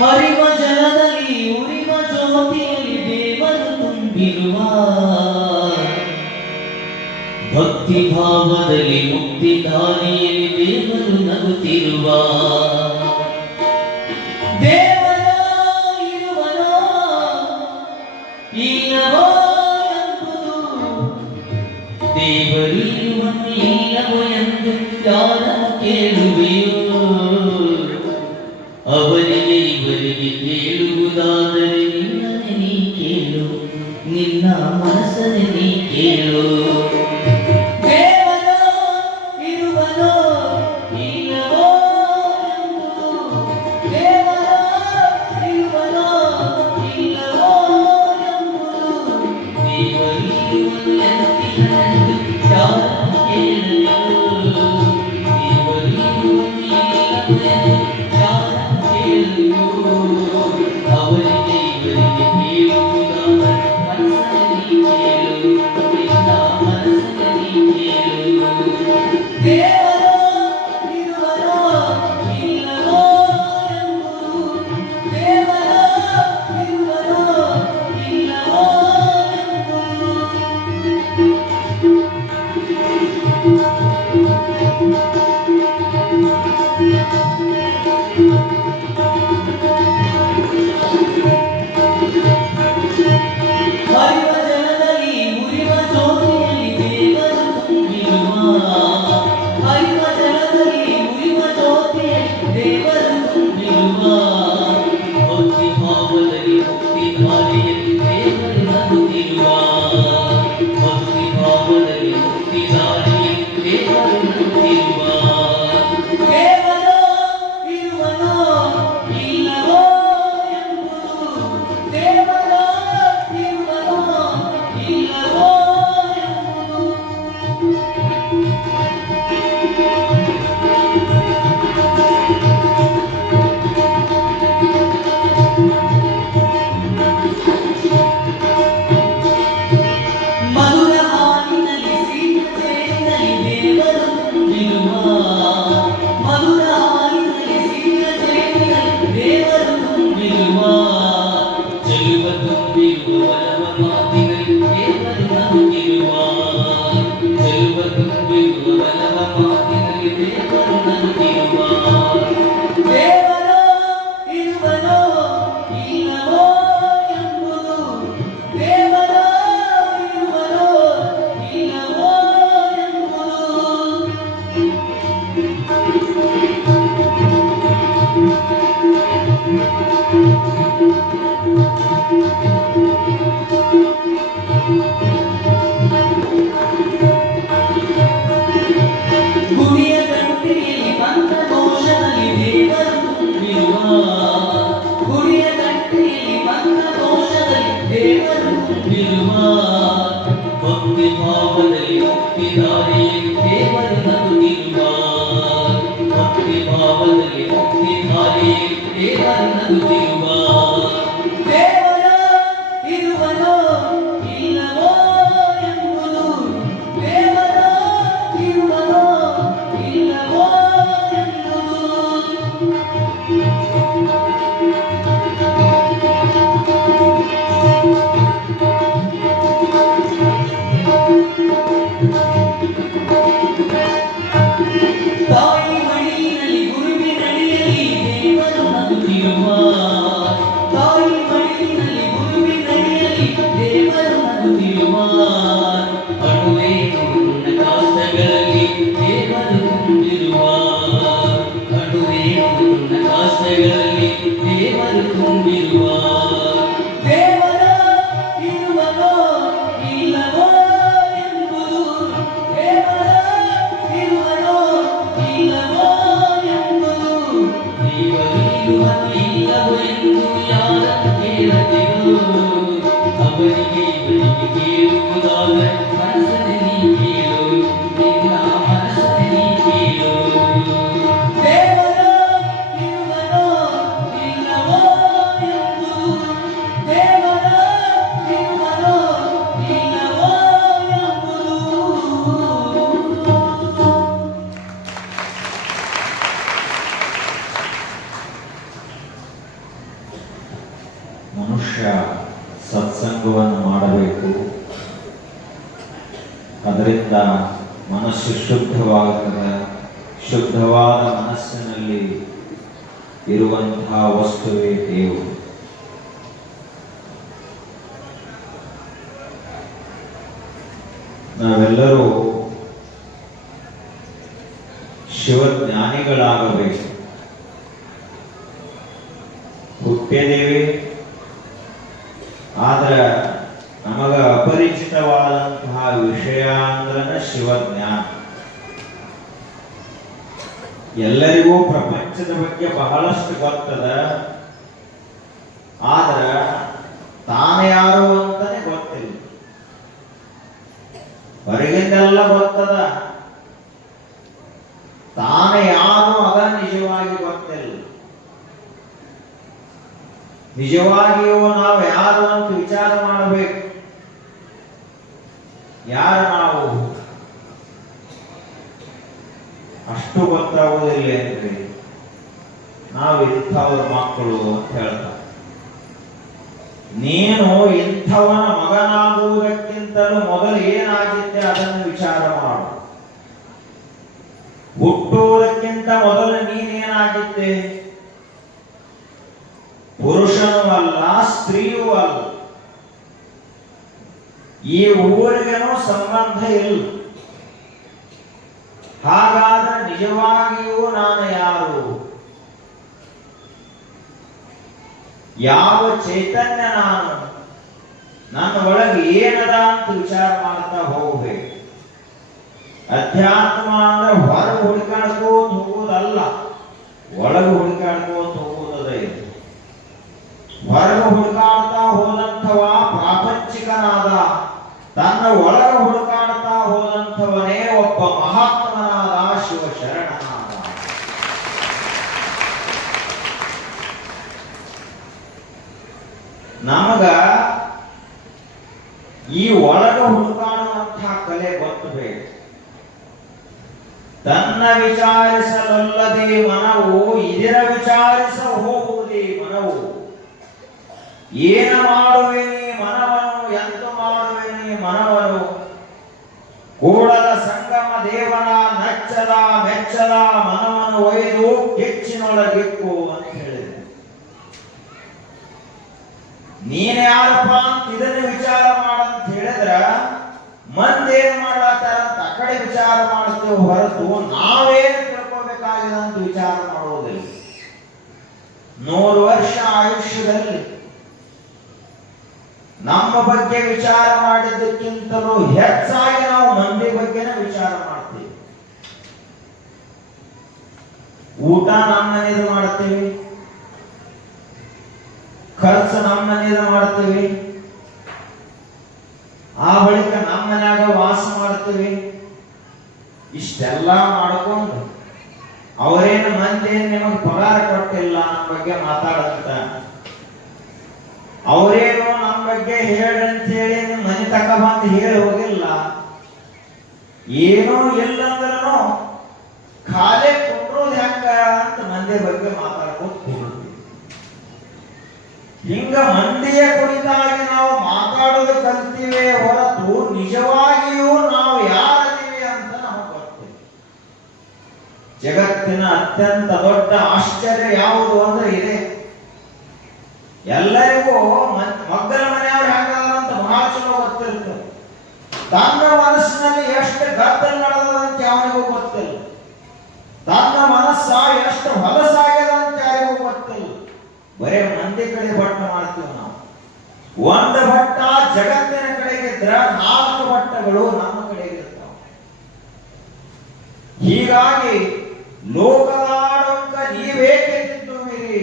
ಹರಿವ ಜಲದಲ್ಲಿ ಉರಿವ ಜ್ಯೋತಿಯಲ್ಲಿ ದೇವರು ತುಂಬಿರುವ, ಭಕ್ತಿ ಭಾವದಲ್ಲಿ ಮುಕ್ತಿ ದಾರಿಯಲ್ಲಿ ದೇವರು ನಗುತ್ತಿರುವ, ದೇವರ ಇರುವನೋ ಇಲ್ಲವೋ ಎಂಬುದು, ದೇವರಿರುವನು ಇಲ್ಲವೋ ಎಂದು ಯಾರನ್ನು ಕೇಳುವೆಯೋ? ಅವರಿಗೆ ಇವರಿಗೆ ಕೇಳುವುದಾದರೆ ನಿನ್ನನೆ ನೀ ಕೇಳು, ನಿನ್ನ ಮನಸ್ಸನ್ನೇ ನೀ ಕೇಳು. ದೇವರ ಇರುವನೋ ಇಲ್ಲವೋ ಎಂಬುದು, ದೇವರ ಇರುವನೋ ಇಲ್ಲವೋ ಎಂಬುದು, ದೇವರಿರುವನು ಎಂದಿನಂದು ಯಾರನ್ನು ಕೇಳಲು, ದೇವರಿರುವನು ಇಲ್ಲವೋ ಎಂದು ಅವರಿಗೆ ಇವರಿಗೆ ಕೇಳುವುದಾದರೆ ಮನಸ್ಸಲ್ಲಿ ಕೇಳು, ನಿನ್ನ ಮನಸ್ಸಲ್ಲಿ ಕೇಳು. ದೇವರ ಇರುವನೋ ಇಲ್ಲವೋ ಎಂಬುದು, ದೇವರ ಇರುವನೋ ಇಲ್ಲವೋ ಎಂಬುದು. ಭಾವದಲ್ಲಿ ಮುಕ್ತಿದಾರಿಯಲ್ಲಿ ದೇವರು ನಗುತ್ತಿರುವ ಭಕ್ತಿ ಭಾವದಲ್ಲಿ ಮುಕ್ತಿದಾರಿಯಲ್ಲಿ ದೇವರು ನಗುತ್ತಿರುವ ದೇವರ ಇರುವನೋ ಇಲ್ಲವೋ ಎಂಬುದು ದೇವರ ಇರುವನೋ ಇಲ್ಲವೋ ಎಂಬುದು ತಾಯಿ ಮಡಿಲಿನಲ್ಲಿ ಗುರುವಿನಡಿಯಲ್ಲಿ ದೇವರು ನಗುತ್ತಿರುವ ತಾಯಿ ಮಡಿಲಿನಲ್ಲಿ ಗುರುವಿನಡಿಯಲ್ಲಿ ದೇವರು ನಗುತ್ತಿರುವ ಅಣುವೇನು ನನ್ನ ಕಷ್ಟಗಳಲ್ಲಿ ದೇವರು ತುಂಬಿರುವ ಅಣುವೇನು ನನ್ನ ಕಷ್ಟಗಳಲ್ಲಿ ದೇವರು ತುಂಬಿರುವ ದೇವರ ಇರುವನೋ ಇಲ್ಲವೋ ಎಂಬುದು ದೇವರ ಇರುವನೋ ಇಲ್ಲವೋ ಎಂಬುದು ದೇವರು ಇರುವನೋ ಇಲ್ಲವೋ ಎಂದು ಯಾರನ್ನು ಕೇಳದಿರು ಅವರಿಗೆ ಇವರಿಗೆ ಕೇಳುವುದಾದರೆ ಮನಸ್ಸಲ್ಲಿ ನೀ ಕೇಳು ನಿನ್ನ ಮನಸ್ಸಲ್ಲಿ ನೀ ಕೇಳು ದೇವರ ಇರುವನೋ ಇಲ್ಲವೋ ಎಂಬುದು ದೇವರ ಇರುವನೋ ಇಲ್ಲವೋ ಎಂಬುದು ಮನುಷ್ಯ ಸತ್ಸಂಗವನ್ನು ಮಾಡಬೇಕು. ಅದರಿಂದ ಮನಸ್ಸು ಶುದ್ಧವಾಗುತ್ತದೆ. ಶುದ್ಧವಾದ ಮನಸ್ಸಿನಲ್ಲಿ ಇರುವಂತಹ ವಸ್ತುವೇ ದೇವರು. ನಾವೆಲ್ಲರೂ ಶಿವಜ್ಞಾನಿಗಳಾಗಬೇಕು. ಹುಟ್ಟಿದ್ದೇವೆ, ಆದ್ರೆ ನಮಗ ಅಪರಿಚಿತವಾದಂತಹ ವಿಷಯ ಅಂದ್ರೆ ಶಿವಜ್ಞಾನ. ಎಲ್ಲರಿಗೂ ಪ್ರಪಂಚದ ಬಗ್ಗೆ ಬಹಳಷ್ಟು ಗೊತ್ತದ, ಆದ್ರ ತಾನು ಯಾರು ಅಂತಾನೆ ಗೊತ್ತಿಲ್ಲ. ಹೊರಗಿಂದೆಲ್ಲ ಗೊತ್ತದ, ತಾನು ಯಾರು ಅದ ನಿಜವಾಗಿ ಗೊತ್ತಿಲ್ಲ. ನಿಜವಾಗಿಯೂ ನಾವು ಯಾರು ಅಂತ ವಿಚಾರ ಮಾಡಬೇಕು. ಯಾರು ನಾವು ಅಷ್ಟು ಗೊತ್ತಾಗುವುದಿಲ್ಲ ಏನ್ರಿ. ನಾವು ಇಂಥವ್ರ ಮಕ್ಕಳು ಅಂತ ಹೇಳ್ತಾರೆ. ನೀನು ಇಂಥವನ ಮಗನಾಗುವುದಕ್ಕಿಂತಲೂ ಮೊದಲು ಏನಾಗಿದ್ದೆ ಅದನ್ನು ವಿಚಾರ ಮಾಡು. ಹುಟ್ಟುವುದಕ್ಕಿಂತ ಮೊದಲು ನೀನೇನಾಗಿದ್ದೆ? ಪುರುಷನೂ ಅಲ್ಲ, ಸ್ತ್ರೀಯೂ ಅಲ್ಲ. ಈ ಊರಿಗೇನೂ ಸಂಬಂಧ ಇಲ್ಲ. ಹಾಗಾದ್ರೆ ನಿಜವಾಗಿಯೂ ನಾನು ಯಾರು? ಯಾವ ಚೈತನ್ಯ ನಾನು? ನನ್ನ ಒಳಗೆ ಏನದ ಅಂತ ವಿಚಾರ ಮಾಡ್ತಾ ಹೋಗ್ಬೇಕು. ಅಧ್ಯಾತ್ಮ ಅಂದ್ರೆ ಹೊರಗೆ ಹುಡುಕಾಡ್ಕೋತ ಹೋಗುವುದಲ್ಲ, ಒಳಗೆ ಹುಡುಕಾಡ್ಕೋತ ಹೋಗುವುದೇ. ಹೊರಗೆ ಹುಡುಕಾಡ್ತಾ ಹೋದಂಥವ ಪ್ರಾಪಂಚಿಕನಾದ, ತನ್ನ ಒಳಗೆ ಹುಡುಕಾಡ್ತಾ ಹೋದಂಥವನೇ ಒಬ್ಬ ಮಹಾತ್ಮನಾದ ಶಿವಶರಣನಾದ. ನಮಗ ಈ ಒಳಗೆ ಹುಡುಕಾಡುವಂತಹ ಕಲೆ ಗೊತ್ತಬೇಕು. ತನ್ನ ವಿಚಾರಿಸಲೊಲ್ಲದೆ ಮನವು ಇದರ ವಿಚಾರಿಸ ಹೋಗುವುದೇ ಮನವು. ಏನ ಮಾಡುವೆನಿ ಮನವನು, ಎಂತ ಮಾಡುವೆನಿ ಮನವನು, ಕೂಡಲ ಸಂಗಮ ದೇವನ ನಚ್ಚದ ಮೆಚ್ಚದ ಮನವನ್ನು ಒಯ್ದು ಕೆಚ್ಚಿನೊಳಗಿಕ್ಕು ಅಂತ ಹೇಳಿದೆ. ನೀನ್ ಯಾರಪ್ಪ ಅಂತ ಇದನ್ನ ವಿಚಾರ ಮಾಡಂತ ಹೇಳಿದ್ರ ಮಂದೇನ್ ಮಾಡ್ಲತ್ತಾರ ಅಂತ ಆ ಕಡೆ ವಿಚಾರ ಮಾಡ್ತೇವೆ ಹೊರತು ನಾವೇನು ತಿಳ್ಕೋಬೇಕಾಗಿದೆ ಅಂತ ವಿಚಾರ ಮಾಡೋದಿಲ್ಲ. 100 ವರ್ಷ ಆಯುಷ್ಯದಲ್ಲಿ ನಮ್ಮ ಬಗ್ಗೆ ವಿಚಾರ ಮಾಡಿದ್ದಕ್ಕಿಂತಲೂ ಹೆಚ್ಚಾಗಿ ನಾವು ಮಂದಿ ಬಗ್ಗೆನೇ ವಿಚಾರ ಮಾಡ್ತೀವಿ. ಊಟ ನಮ್ಮ ಮನೇದು ಮಾಡ್ತೀವಿ, ಖರ್ಚು ನಮ್ಮ ಮನೇದು ಮಾಡ್ತೀವಿ, ಆ ಬಳಿಕ ನಮ್ಮ ಮನ್ಯಾಗ ವಾಸ ಮಾಡ್ತೀವಿ? ಇಷ್ಟೆಲ್ಲ ಮಾಡ್ಕೊಂಡು ಅವರೇನು ಮಂದಿ ನಿಮಗೆ ಪಗಾರ ಕೊಟ್ಟಿಲ್ಲ ನಮ್ಮ ಬಗ್ಗೆ ಮಾತಾಡಂತ, ಅವರೇನು ನಮ್ಮ ಬಗ್ಗೆ ಹೇಳಂತ ಹೇಳಿ ನಿಮ್ಮ ಮನೆ ತಕ ಬಂದು ಹೇಳಿ ಹೋಗಿಲ್ಲ, ಏನೂ ಇಲ್ಲಂದ್ರೂ ಖಾಲಿ ಕೊಟ್ಟರೋದು ಹೆಂಗ ಅಂತ ಮಂದಿ ಬಗ್ಗೆ ಮಾತಾಡ್ಕೊಂಡು ಕೂರುತ್ತೀವಿ. ಹಿಂಗ ಮಂದಿಯ ಕುರಿತಾಗಿ ನಾವು ಮಾತಾಡೋದು ಕಲ್ತೀವಿ ಹೊರತು ನಿಜವಾಗಿಯೂ ನಾವು ಯಾರಿದ್ದೀವಿ ಅಂತ ನಮಗೆ ಗೊತ್ತಿಲ್ಲ. ಜಗತ್ತಿನ ಅತ್ಯಂತ ದೊಡ್ಡ ಆಶ್ಚರ್ಯ ಯಾವುದು ಅಂದ್ರೆ ಇದೆ. ಎಲ್ಲರಿಗೂ ಮಗ್ಗಲ ಮನೆಯವ್ರು ಹೆಂಗಂತ ಬಹಳ ಚಲೋ ಗೊತ್ತಿರ್ತದೆ. ತನ್ನ ಮನಸ್ಸಿನಲ್ಲಿ ಎಷ್ಟು ಗದ್ದಲ ನಡೆದಂತ ಯಾರಿಗೂ ಗೊತ್ತಿಲ್ಲ. ತನ್ನ ಮನಸ್ಸ ಎಷ್ಟು ಹೊಲಸಾಗ್ಯದಂತ ಯಾರಿಗೂ ಗೊತ್ತಿಲ್ಲ. ಬರೇ ಮಂದಿ ಕಡೆ ಬಟ್ಟ ಮಾಡ್ತೀವಿ ನಾವು. ಒಂದು ಬಟ್ಟ ಜಗತ್ತಿನ ಕಡೆಗೆ ಇದ್ರ 4 ಬಟ್ಟಗಳು ನಮ್ಮ ಕಡೆಗೆ ಇರ್ತಾವ. ಹೀಗಾಗಿ ಲೋಕದಾಡಂಕ ನೀವೇಕೆ ತಿದ್ದುವಿರಿ?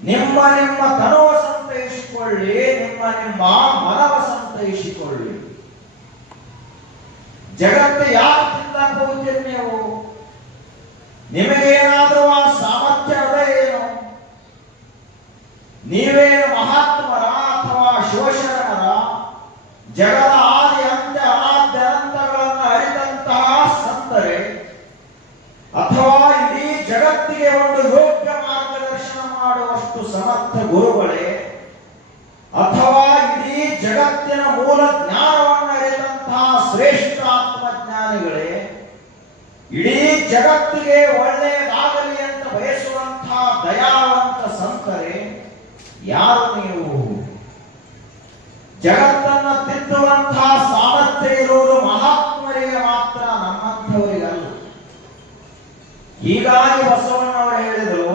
ನಿಮ್ಮ ನಿಮ್ಮ ತನುವ ಸಂತೈಸಿಕೊಳ್ಳಿ, ನಿಮ್ಮ ಮನವ ಸಂತೈಸಿಕೊಳ್ಳಿ. ಜಗತ್ತು ಯಾಕೆ ತಿನ್ನಕ್ಕೆ ಹೋಗ್ತೀರಿ ನೀವು? ನಿಮಗೇನಾದರೂ ಆ ಸಾಮರ್ಥ್ಯ ಅದ ಏನು? ನೀವೇನು ಮಹಾತ್ಮರ ಅಥವಾ ಶೋಷಣರ? ಜಗದ ಆದಿ ಅಂತ್ಯ ಅನಾದ್ಯ ಅನಂತಗಳನ್ನು ಅರಿತಂತಹ ಸಂತರೆ, ಅಥವಾ ಇಡೀ ಜಗತ್ತಿಗೆ ಒಂದು ಯೋಗ್ಯ ಮಾರ್ಗದರ್ಶನ ಮಾಡುವಷ್ಟು ಸಮರ್ಥ ಗುರುಗಳೇ, ಅಥವಾ ಇಡೀ ಜಗತ್ತಿನ ಮೂಲ ಜ್ಞಾನವನ್ನು ಅರಿತಂತಹ ಶ್ರೇಷ್ಠ ಆತ್ಮಜ್ಞಾನಿಗಳೇ, ಇಡೀ ಜಗತ್ತಿಗೆ ಒಳ್ಳೆಯದಾಗಲಿ ಅಂತ ಬಯಸುವಂತಹ ದಯಾವಂತ ಸಂತರೇ, ಯಾರು ನೀವು? ಜಗತ್ತನ್ನು ತಿದ್ದುವಂತಹ ಸಾಮರ್ಥ್ಯ ಇರುವುದು ಮಹಾತ್ಮರಿಗೆ ಮಾತ್ರ, ನಮ್ಮಂಥವರಿಗಲ್ಲ. ಹೀಗಾಗಿ ಬಸವಣ್ಣವರು ಹೇಳಿದರು,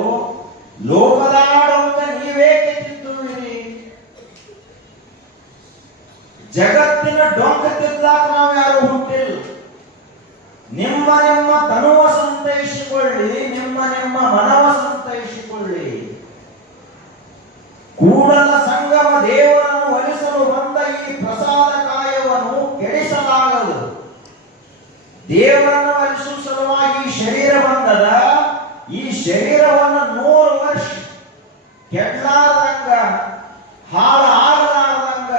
ಲೋಕದಾಡಂತ ನೀವೇಕೆ ತಿದ್ದುವಿರಿ? ಜಗತ್ತಿನ ಡೊಂಕ ತಿದ್ದಾಕ ನಾವು ಯಾರು ಹುಟ್ಟಿಲ್ಲ. ನಿಮ್ಮ ನಿಮ್ಮ ತನುವ ಸಂತೈಸಿಕೊಳ್ಳಿ, ನಿಮ್ಮ ಮನವ ಸಂತೈಸಿಕೊಳ್ಳಿ. ಕೂಡಲ ಸಂಗಮ ದೇವರನ್ನು ಒಲಿಸಲು ಬಂದ ಈ ಪ್ರಸಾದ ಕಾಯವನ್ನು ಕೆಡಿಸಲಾಗದು. ದೇವರನ್ನು ಒಲಿಸುವ ಸಲುವಾಗಿ ಈ ಶರೀರ ಬಂದದ. ಈ ಶರೀರವನ್ನು 100 ವರ್ಷ ಕೆಡಲಾರದಂಗ, ಹಾಳಾಗಲಾರದಂಗ,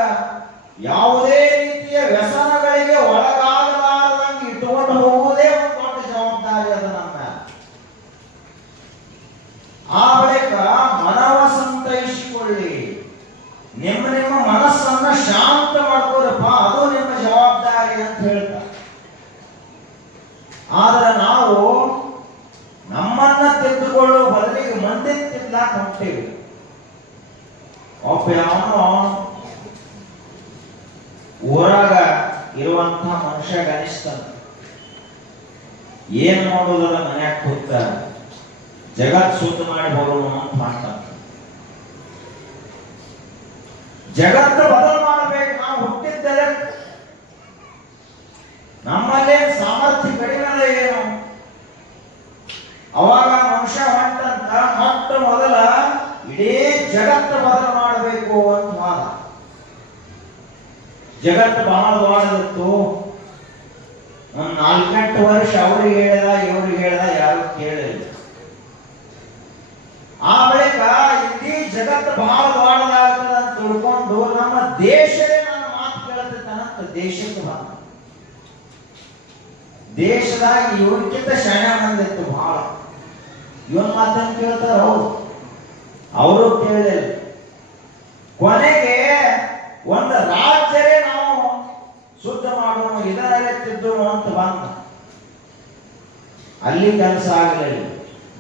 ಯಾವುದೇ ರೀತಿಯ ವ್ಯಸನಗಳಿಗೆ ಒಳಗಾಗಲಾರದಂಗೆ ಇಟ್ಟುಕೊಂಡು ಹೋಗುವುದೇ ಒಂದು ದೊಡ್ಡ ಜವಾಬ್ದಾರಿ ಅದು ನಮ್ಮ. ಆ ಬಳಿಕ ಮನವ ಸಂತೈಸಿಕೊಳ್ಳಿ. ನಿಮ್ಮ ಮನಸ್ಸನ್ನ ಶಾಂತ ಮಾಡ್ಕೋರಪ್ಪ, ಅದು ನಿಮ್ಮ ಜವಾಬ್ದಾರಿ ಅಂತ ಹೇಳ್ತಾರೆ. ಆದ್ರೆ ನಾವು ನಮ್ಮನ್ನ ತಿದ್ದುಕೊಳ್ಳುವ ಬದಲಿಗೆ ಮಂದಿ ತಿದ್ದಲಾಕ ಹೋಗ್ತೇವೆ. ಒಬ್ಬ ಅವನು ಊರಾಗ ಇರುವಂತಹ ಮನುಷ್ಯ ಅನಿಸ್ತಾನ, ಏನ್ ನೋಡುದಲ್ಲ ಮನ್ಯಾಗ ಕೂತ ಜಗತ್ ಶುದ್ಧ ಮಾಡಿ ಹೋಗೋಣ ಅಂತ ಮಾಡ್ತಾನ. ಜಗತ್ತು ಬದಲು ಮಾಡಬೇಕು. ನಾವು ಹುಟ್ಟಿದ್ದರೆ ನಮ್ಮಲ್ಲೇ ಸಾಮರ್ಥ್ಯ ಕಡಿಮೆ ಏನು? ಅವಾಗ ಮನುಷ್ಯ ಹೊಂಟಂತ ಮೊಟ್ಟ ಮೊದಲ ಇಡೀ ಜಗತ್ತು ಬದಲು ಮಾಡಬೇಕು ಅಂತ ವಾದ. ಜಗತ್ತು ಬಹಳ ದೊಡ್ಡದಿತ್ತು. ಒಂದು 4-8 ವರ್ಷ ಅವ್ರಿಗೆ ಹೇಳಿದ ಇವ್ರಿಗೆ ಹೇಳಿದ, ಯಾರು ಕೇಳಿಲ್ಲ. ಆ ಬಳಿಕ ಇಡೀ ಜಗತ್ತು ಬಹಳ ದೊಡ್ಡದಾಗ್ತದೆ ಅಂತ ತಿಳ್ಕೊಂಡು ನಮ್ಮ ದೇಶವೇ ನನ್ನ ಮಾತು ಕೇಳುತ್ತಂತ ದೇಶಕ್ಕೆ ಬಂದ. ದೇಶದಾಗ ಇವಕ್ಕಿಂತ ಶಣ ಬಂದಿತ್ತು ಬಹಳ. ಇವನ್ ಮಾತನ್ನು ಕೇಳ್ತಾರ ಅವರು ಕೇಳಲಿಲ್ಲ. ಕೊನೆಗೆ ಒಂದು ರಾಜ್ಯವೇ ನಾವು ಶುದ್ಧ ಮಾಡೋಣ, ಇದರಲ್ಲೇ ತಿದ್ದೋಣ ಅಂತ ಬಂದ. ಅಲ್ಲಿ ಕೆಲಸ ಆಗಲಿಲ್ಲ.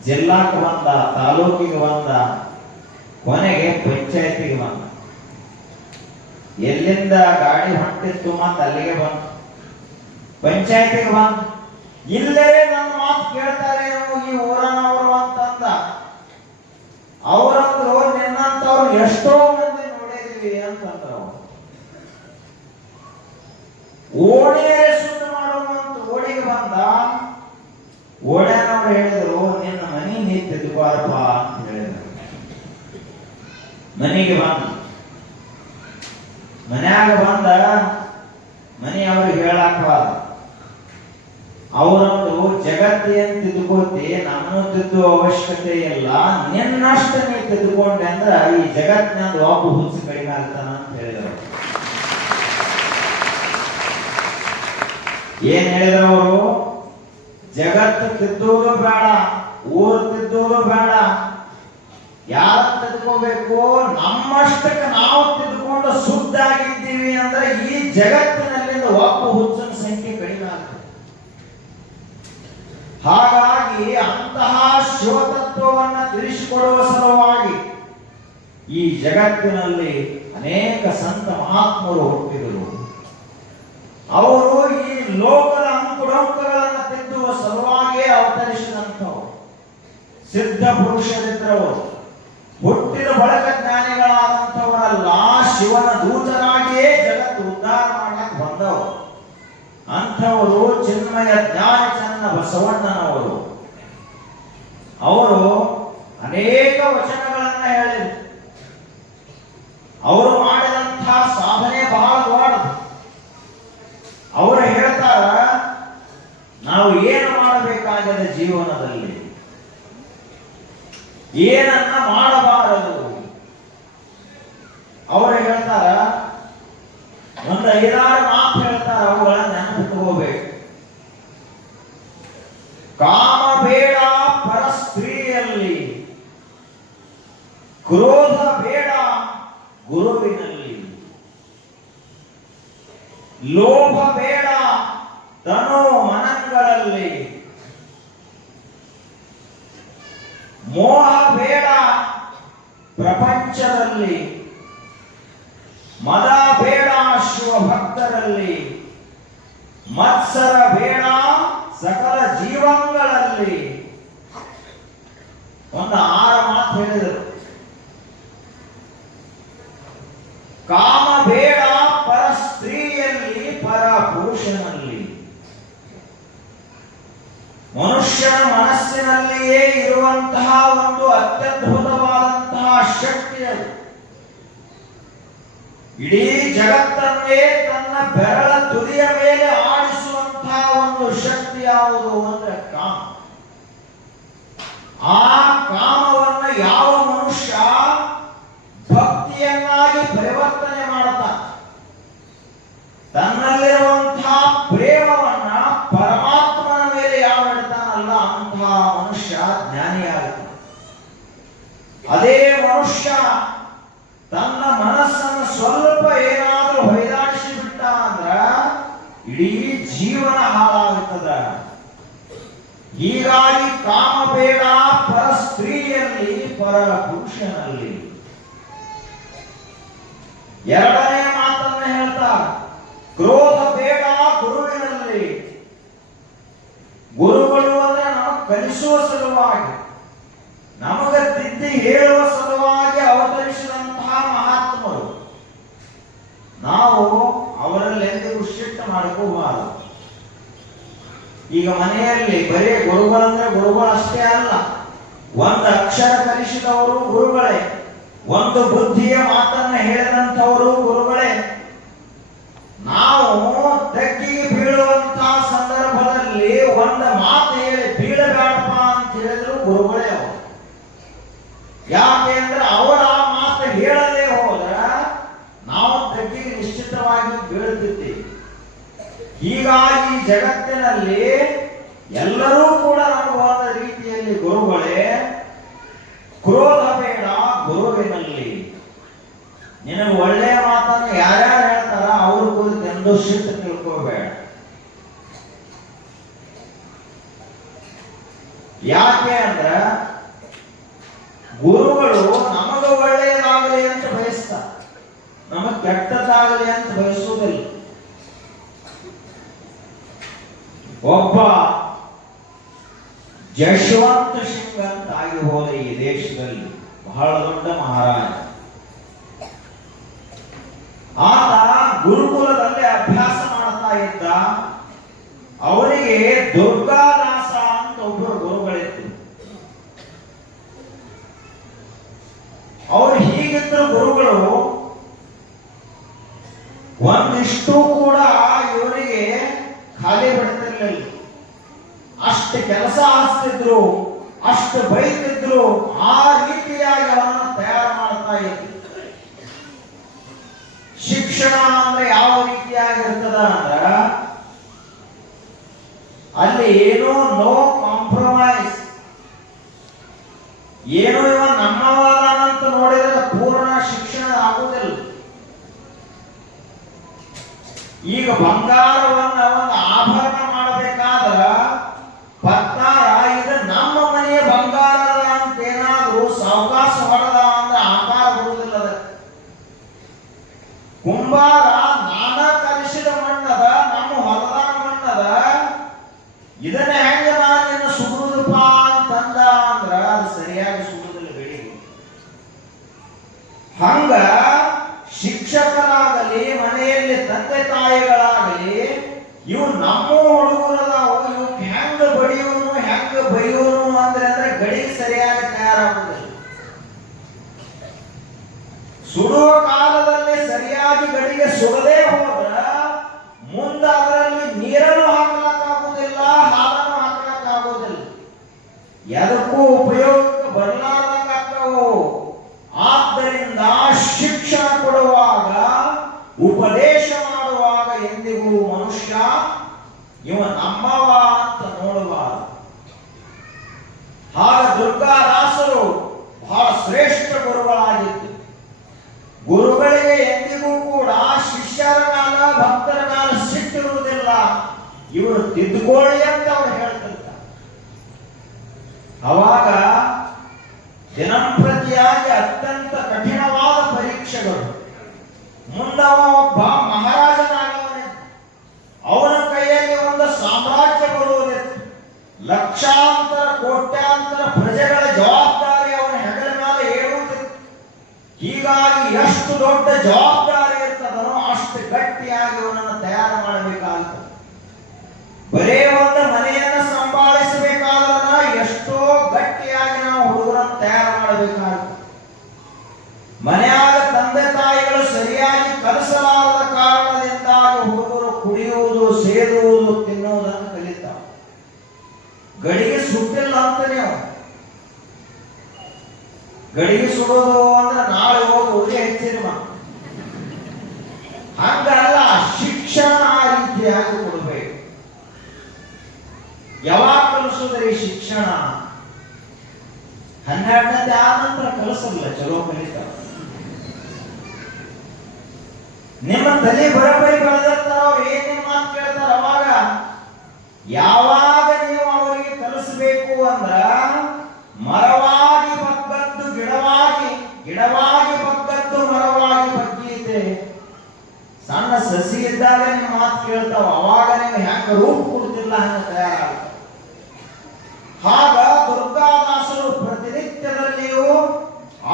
ಜಿಲ್ಲಾಕ್ಕೆ ಬಂದ, ತಾಲೂಕಿಗೆ ಬಂದ, ಕೊನೆಗೆ ಪಂಚಾಯತಿಗೆ ಬಂದ. ಎಲ್ಲಿಂದ ಗಾಡಿ ಹೊಂಟಿತ್ತು ಮತ್ತೆ ಅಲ್ಲಿಗೆ ಬಂದ. ಪಂಚಾಯತಿಗೆ ಬಂದ. ಇಲ್ಲೇ ನನ್ನ ಮಾತು ಕೇಳ್ತಾರೆ ಈ ಊರನವರು ಅಂತಂದ. ಅವರಂದ್ರು ನಿನ್ನಂತವ್ರು ಎಷ್ಟೋ ಮಂದಿ ನೋಡಿದ್ವಿ ಅಂತಂದ್ರು. ಓಣಿಯರೇ ಶುದ್ಧ ಮಾಡುವಂತ ಓಣಿಗೆ ಬಂದ. ಓಣ್ಯಾನವ್ರು ಹೇಳಿದ್ರು, ನಿನ್ನ ಮನಿ ನೀ ತಿದ್ದುಬಾರಪ್ಪ ಅಂತ ಹೇಳಿದ್ರು. ಮನೆಗೆ ಬಂದ. ಮನ್ಯಾಗ ಬಂದ. ಮನೆಯ ಅವ್ರಿಗೆ ಹೇಳಾಕಬಾರ್ದು. ಅವರೊಂದು ಜಗತ್ತೇನ್ ತಿದ್ದುಕೋತಿ, ನಮ್ಮನ್ನು ತಿದ್ದುವ ಅವಶ್ಯಕತೆ ಇಲ್ಲ, ನಿನ್ನಷ್ಟು ನೀ ತಿದ್ದುಕೊಂಡೆ ಅಂದ್ರ ಈ ಜಗತ್ತಿನಂದು ಒಬ್ಬ ಹುಚ್ಚು ಕಡಿಮೆ ಆಗ್ತಾನ ಅಂತ ಹೇಳಿದರು. ಏನ್ ಹೇಳಿದ್ರು ಅವರು? ಜಗತ್ತು ತಿದ್ದುವುದು ಬೇಡ, ಊರು ತಿದ್ದುವುದು ಬೇಡ, ಯಾರು ತಿದ್ಕೋಬೇಕು? ನಮ್ಮಷ್ಟಕ್ಕೆ ನಾವು ತಿದ್ದುಕೊಂಡು ಶುದ್ಧ ಆಗಿದ್ದೀವಿ ಅಂದ್ರೆ ಈ ಜಗತ್ತಿನಲ್ಲಿಂದ ಒಬ್ಬ ಹುಚ್ಚಿನ ಸಂಖ್ಯೆ ಕಡಿಮೆ ಆಗ್ತದೆ. ಹಾಗಾಗಿ ಅಂತಹ ಶಿವತತ್ವವನ್ನು ತಿಳಿಸಿಕೊಡುವ ಸಲುವಾಗಿ ಈ ಜಗತ್ತಿನಲ್ಲಿ ಅನೇಕ ಸಂತ ಮಹಾತ್ಮರು ಹುಟ್ಟಿದರು. ಅವರು ಈ ಲೋಕದ ಅಂಕುಡೊಂಕುಗಳನ್ನು ತಿದ್ದುವ ಸಲುವಾಗಿಯೇ ಅವತರಿಸಿದಂಥವರು ಸಿದ್ಧ ಪುರುಷರಿದ್ದವರು. ಹುಟ್ಟಿದ ಬಳಿಕ ಜ್ಞಾನಿಗಳಾದಂಥವರಲ್ಲ, ಶಿವನ ದೂತರಾಗಿಯೇ ಜಗತ್ತು ಉದ್ಧಾರ ಮಾಡಕ್ಕೆ ಬಂದವರು. ಅಂಥವರು ಚಿನ್ಮಯ ಜ್ಞಾನ ಚನ್ನ ಬಸವಣ್ಣನವರು. ಅವರು ಅನೇಕ ವಚನಗಳನ್ನ ಹೇಳಿದರು. ಅವರು ಮಾಡಿದಂತಹ ಸಾಧನೆ ಬಹಳ ದೊಡ್ಡದು. ಅವರು ಹೇಳ್ತಾರ, ನಾವು ಏನು ಮಾಡಬೇಕಾಗಿದೆ ಜೀವನದಲ್ಲಿ, ಏನನ್ನ ಮಾಡಬಾರದು. ಅವರು ಹೇಳ್ತಾರ, ಒಂದು 5-6 ಮಾತು ಹೇಳ್ತಾರ, ಅವುಗಳನ್ನ ನೆನಪಿಟ್ಕೋಬೇಕು. ಕಾಮ ಬೇಡ ಪರ ಸ್ತ್ರೀಯಲ್ಲಿ, ಕ್ರೋಧ ಬೇಡ ಗುರುವಿನಲ್ಲಿ, ಲೋಭ ಬೇಡ ತನು ಮನಗಳಲ್ಲಿ, ಮೋಹ ಬೇಡ ಪ್ರಪಂಚದಲ್ಲಿ, ಮದ ಬೇಡ ಶಿವಭಕ್ತರಲ್ಲಿ, ಮತ್ಸರ ಬೇಡ ಸಕಲ ಜೀವಂಗಳಲ್ಲಿ. ಒಂದು 6 ಮಾತು ಹೇಳಿದರು. ಕಾಮ ಬೇಡ ಪರ ಸ್ತ್ರೀಯಲ್ಲಿ, ಪರ ಪುರುಷನಲ್ಲಿ. ಮನುಷ್ಯನ ಮನಸ್ಸಿನಲ್ಲಿಯೇ ಇರುವಂತಹ ಒಂದು ಅತ್ಯದ್ಭುತವಾದಂತಹ ಶಕ್ತಿ ಅದು. ಇಡೀ ಜಗತ್ತನ್ನೇ ತನ್ನ ಬೆರಳ ತುದಿಯ ಮೇಲೆ ಆಡಿಸುವಂತಹ ಒಂದು ಶಕ್ತಿ ಯಾವುದು ಅಂದ್ರೆ ಕಾಮ. ಆ ಕಾಮವನ್ನ ಯಾವ ಮನುಷ್ಯ ಭಕ್ತಿಯನ್ನಾಗಿ ಪರಿವರ್ತನೆ ಮಾಡುತ್ತಾನೆ, ತನ್ನಲ್ಲಿರುವಂತಹ ಪ್ರೇಮವನ್ನ ಪರಮಾತ್ಮನ ಮೇಲೆ ಯಾವ ಇಡ್ತಾನಲ್ಲ ಅಂತಹ ಮನುಷ್ಯ ಜ್ಞಾನಿಯಾಗುತ್ತಾನೆ. ಅದೇ ಮನುಷ್ಯ ತನ್ನ ಮನಸ್ಸನ್ನು ಸ್ವಲ್ಪ ಏನಾದ್ರೂ ಹೊಯ್ದಾಡಿಸಿ ಬಿಟ್ಟ ಅಂದ್ರ ಇಡೀ ಜೀವನ ಹಾಳಾಗುತ್ತದೆ. ಹೀಗಾಗಿ ಕಾಮ ಬೇಡ ಪರ ಸ್ತ್ರೀಯಲ್ಲಿ, ಪರ ಪುರುಷನಲ್ಲಿ. ಎರಡನೇ ಮಾತನ್ನ ಹೇಳ್ತಾ, ಕ್ರೋಧ ಬೇಡ ಗುರುವಿನಲ್ಲಿ. ಗುರುಗಳು ಅಂದ್ರೆ ನಮಗೆ ಕಲಿಸುವ ಸಲುವಾಗಿ, ನಮಗ ತಿದ್ದಿ ಹೇಳುವ ಸಲುವಾಗಿ ಅವತರಿಸಿದಂತಹ ಮಹಾತ್ಮರು. ನಾವು ಅವರಲ್ಲಿ ಎಂದಿಗೂ ಶಿಟ್ಟು ಮಾಡಿಕೋಬಾರದು. ಈಗ ಮನೆಯಲ್ಲಿ ಬರೀ ಗುರುಗಳಂದ್ರೆ ಗುರುಗಳು ಅಷ್ಟೇ ಅಲ್ಲ, ಒಂದು ಅಕ್ಷರ ಕಲಿಸಿದವರು ಗುರುಗಳೇ, ಒಂದು ಬುದ್ಧಿಯ ಮಾತನ್ನ ಹೇಳಿದಂಥವರು ಗುರುಗಳೇ. ನಾವು ತಗ್ಗಿಗೆ ಬೀಳುವಂತಹ ಸಂದರ್ಭದಲ್ಲಿ ಒಂದು ಮಾತು ಹೇಳಿ ಬೀಳಬೇಡಪ್ಪ ಅಂತ ಹೇಳಿದ್ರು ಗುರುಗಳೇ ಅವರು. ಯಾಕೆ ಅಂದ್ರೆ ಅವರ ಆ ಮಾತು ಹೇಳದೆ ಹೋದ್ರ ನಾವು ತಗ್ಗಿಗೆ ನಿಶ್ಚಿತವಾಗಿ ಬೀಳುತ್ತಿದ್ದೇವೆ. ಹೀಗಾಗಿ ಜಗತ್ತಿನಲ್ಲಿ ಎಲ್ಲರೂ ಕೂಡ ನಮಗಾದ ರೀತಿಯಲ್ಲಿ ಗುರುಗಳೇ. ಕ್ರೋಧ ಬೇಡ ಗುರುವಿನಲ್ಲಿ. ನಿನಗೆ ಒಳ್ಳೆಯ ಮಾತನ್ನು ಯಾರ್ಯಾರು ಹೇಳ್ತಾರ ಅವ್ರ ಕುರಿತು ಎಂದೂ ಶಿಟ್ಟು ತಿಳ್ಕೋಬೇಡ. ಯಾಕೆ ಅಂದ್ರ ಗುರುಗಳು ನಮಗ ಒಳ್ಳೆಯದಾಗಲಿ ಅಂತ ಬಯಸ್ತಾರೆ, ನಮಗ್ ಕೆಟ್ಟದಾಗಲಿ ಅಂತ ಬಯಸುವುದಿಲ್ಲ. ಒಬ್ಬ ಜಶವಂತ ಸಿಂಗ್ ಅಂತ ಆಗಿ ಹೋದ ಈ ದೇಶದಲ್ಲಿ, ಬಹಳ ದೊಡ್ಡ ಮಹಾರಾಜ. ಆತ ಗುರುಕುಲದಲ್ಲಿ ಅಭ್ಯಾಸ ಮಾಡ್ತಾ ಇದ್ದ. ಅವರಿಗೆ ದುರ್ಗಾದಾಸ ಅಂತ ಒಬ್ಬರು ಗುರುಗಳಿದ್ರು. ಅವರು ಹೀಗಿದ್ದ ಗುರುಗಳು ಒಂದಿಷ್ಟು ಕೂಡ ಇವರಿಗೆ ಖಾಲಿ ಬಿಡ್ತಿರ್ಲಿಲ್ಲ. ಅಷ್ಟು ಕೆಲಸ ಹಚ್ತಿದ್ರು, ಅಷ್ಟು ಬೈತಿದ್ರು, ಆ ರೀತಿಯಾಗಿ ಅವರನ್ನು ತಯಾರು ಮಾಡ್ತಾ ಇದ್ರು. ಶಿಕ್ಷಣ ಅಂದ್ರೆ ಯಾವ ರೀತಿಯಾಗಿರ್ತದ ಅಂದ್ರ ಅಲ್ಲಿ ಏನೋ ನೋ ಕಾಂಪ್ರಮೈಸ್. ಏನೋ ಇವ ನಮ್ಮವಾದಂತ ನೋಡಿದ್ರೆ ಪೂರ್ಣ ಶಿಕ್ಷಣ ಆಗುವುದಿಲ್ಲ. ಈಗ ಬಂಗಾರವನ್ನ ಒಂದು ಆಭರಣ ಮಾಡಬೇಕಾದ್ರ ಪತ್ತಾರ ಇದು ನಮ್ಮ ಮನೆಯ ಬಂಗಾರದ ಅಂತ ಏನಾದ್ರು ಸಾವಕಾಶ ಹೊಡೆದ ಅಂದ್ರೆ ಆಕಾರ ಬರುವುದಿಲ್ಲ. ಕುಂಬಾರ ನಾನ ಕಲಿಸಿದ ಮಣ್ಣದ, ನಮ್ಮ ಹೊಲದ ಮಣ್ಣದ, ಇದನ್ನ ಹೆಂಗ ನಾನು ಸುಡುವುದಪ್ಪ ಅಂತಂದ ಅಂದ್ರ ಅದು ಸರಿಯಾಗಿ ಸುಡುವುದಿಲ್ಲ ಬೆಳಿಗ್ಗೆ. ಹಂಗ ಶಿಕ್ಷಕರಾಗಲಿ, ಮನೆಯಲ್ಲಿ ತಂದೆ ತಾಯಿಗಳಾಗಲಿ, ಇವು ನಮ್ಮ ಹುಡುಗರದಾವು, ಇವು ಹೆಂಗ ಬಡಿಯೋನು ಹೆಂಗ ಬೈಯೋನು ಅಂದ್ರೆ ಗಡಿ ಸರಿಯಾಗಿ ತಯಾರಾಗುವುದಿಲ್ಲ. ಸುಡುವ ಕಾಲದಲ್ಲಿ ಸರಿಯಾಗಿ ಗಡಿಗೆ ಸುಡದೆ ಹೋದ್ರ ಮುಂದೆ ಅದರಲ್ಲಿ ನೀರನ್ನು ಹಾಕಲಕ್ಕಾಗುವುದಿಲ್ಲ, ಹಾಲನ್ನು ಹಾಕಲಕ್ಕಾಗುವುದಿಲ್ಲ, ಎದಕ್ಕೂ ಉಪಯೋಗಕ್ಕೆ ಬರಲಾರ್ದಂಗಾಗ್ತವು. ಆದ್ದರಿಂದ ಶಿಕ್ಷಣ ಕೊಡುವಾಗ, ಉಪದೇಶ ಮಾಡುವಾಗ ಎಂದಿಗೂ ಮನುಷ್ಯ ಇವ ನಮ್ಮವ ಅಂತ ನೋಡಬಾರದು. ಆಗ ದುರ್ಗಾದಾಸರು ಬಹಳ ಶ್ರೇಷ್ಠ ಗುರುಗಳಾಗಿತ್ತು. ಗುರುಗಳಿಗೆ ಎಂದಿಗೂ ಕೂಡ ಶಿಷ್ಯರ ಕಾಲ, ಭಕ್ತರ ಕಾಲ ಸಿಟ್ಟಿರುವುದಿಲ್ಲ. ಇವರು ತಿದ್ದುಕೊಳ್ಳಿ ಅಂತ ಅವ್ರು ಹೇಳ್ತಿರ್ತಾರೆ. ಅವಾಗ ದಿನಂಪ್ರತಿಯಾಗಿ ಅತ್ಯಂತ ಕಠಿಣವಾದ ಪರೀಕ್ಷೆಗಳು. ಮುಂದವ ಒಬ್ಬ ಮಹಾರಾಜನಾಗವನೇ, ಅವನ ಕೈಯಲ್ಲಿ ಒಂದು ಸಾಮ್ರಾಜ್ಯ ಬರುವುದಿತ್ತು. ಲಕ್ಷಾಂತರ ಕೋಟ್ಯಾಂತರ ಪ್ರಜೆಗಳ ಜವಾಬ್ದಾರಿ ಅವನ ಹೆಗಲ ಮೇಲೆ ಏರುವುದಿತ್ತು. ಹೀಗಾಗಿ ಎಷ್ಟು ದೊಡ್ಡ ಜವಾಬ್ದಾರಿ ಇರ್ತದೋ ಅಷ್ಟು ಗಟ್ಟಿಯಾಗಿ ಅವನನ್ನು ತಯಾರು ಮಾಡಬೇಕಾಗ್ತದೆ. ಬರೇ ಒಂದು ಮನೆಯನ್ನು ಸಂಭಾಳಿಸಬೇಕಾದ್ರೆ ಎಷ್ಟೋ ಗಟ್ಟಿಯಾಗಿ ನಾವು ಹುಡುಗರನ್ನು ತಯಾರು ಮಾಡಬೇಕಾಗ್ತದೆ. ಮನೆಯಾಗ ತಂದೆ ತಾಯಿಗಳು ಸರಿಯಾಗಿ ಕಲಿಸಲಾರದ ಕಾರಣದಿಂದಾಗಿ ಹುಡುಗರು ಕುಡಿಯುವುದು, ಸೇರುವುದು, ತಿನ್ನುವುದನ್ನು ಕಲಿತಾವೆ. ಗಡಿಗೆ ಸುಟ್ಟಿಲ್ಲ ಅಂತ ನೀವು ಗಡಿಗೆ ಸುಡೋದು ಅಂದ್ರೆ ನಾಳೆ ಹೋಗಿ ಉಡಿ ಹೆಚ್ಚಿನ ಹಂಗಲ್ಲ. ಶಿಕ್ಷಣ ಆ ರೀತಿಯಾಗಿ ಕೊಡಬೇಕು. ಯಾವಾಗ ಕಲಿಸೋದ್ರಿ ಶಿಕ್ಷಣ? 12ನೇ ಆದ ನಂತರ ಕಲಿಸಲ್ಲ, ಚಲೋ ಕಲಿತಾವ. ನಿಮ್ಮ ತಲೆ ಬರಬರಿ ಬೆಳೆದಿರ್ತಾರ, ಅವ್ರು ಏನೇನು ಮಾತು ಕೇಳ್ತಾರ. ಅವಾಗ ಯಾವಾಗ ನೀವು ಅವರಿಗೆ ಕಲಿಸಬೇಕು ಅಂದ್ರ ಮರವಾಗಿ ಬಗ್ಗದ್ದು ಗಿಡವಾಗಿ, ಗಿಡವಾಗಿ ಬಗ್ಗದ್ದು ಮರವಾಗಿ ಬಗ್ಗೀತೆ. ಸಣ್ಣ ಸಸಿ ಇದ್ದಾಗ ನಿಮ್ಮ ಮಾತು ಕೇಳ್ತಾವ, ಅವಾಗ ನೀವು ಹೆಂಗ ರೂಪ ಕೊಡ್ತಿಲ್ಲ ಹಂಗ ತಯಾರಾಗ. ಆಗ ದುರ್ಗಾದಾಸರು ಪ್ರತಿನಿತ್ಯದಲ್ಲಿಯೂ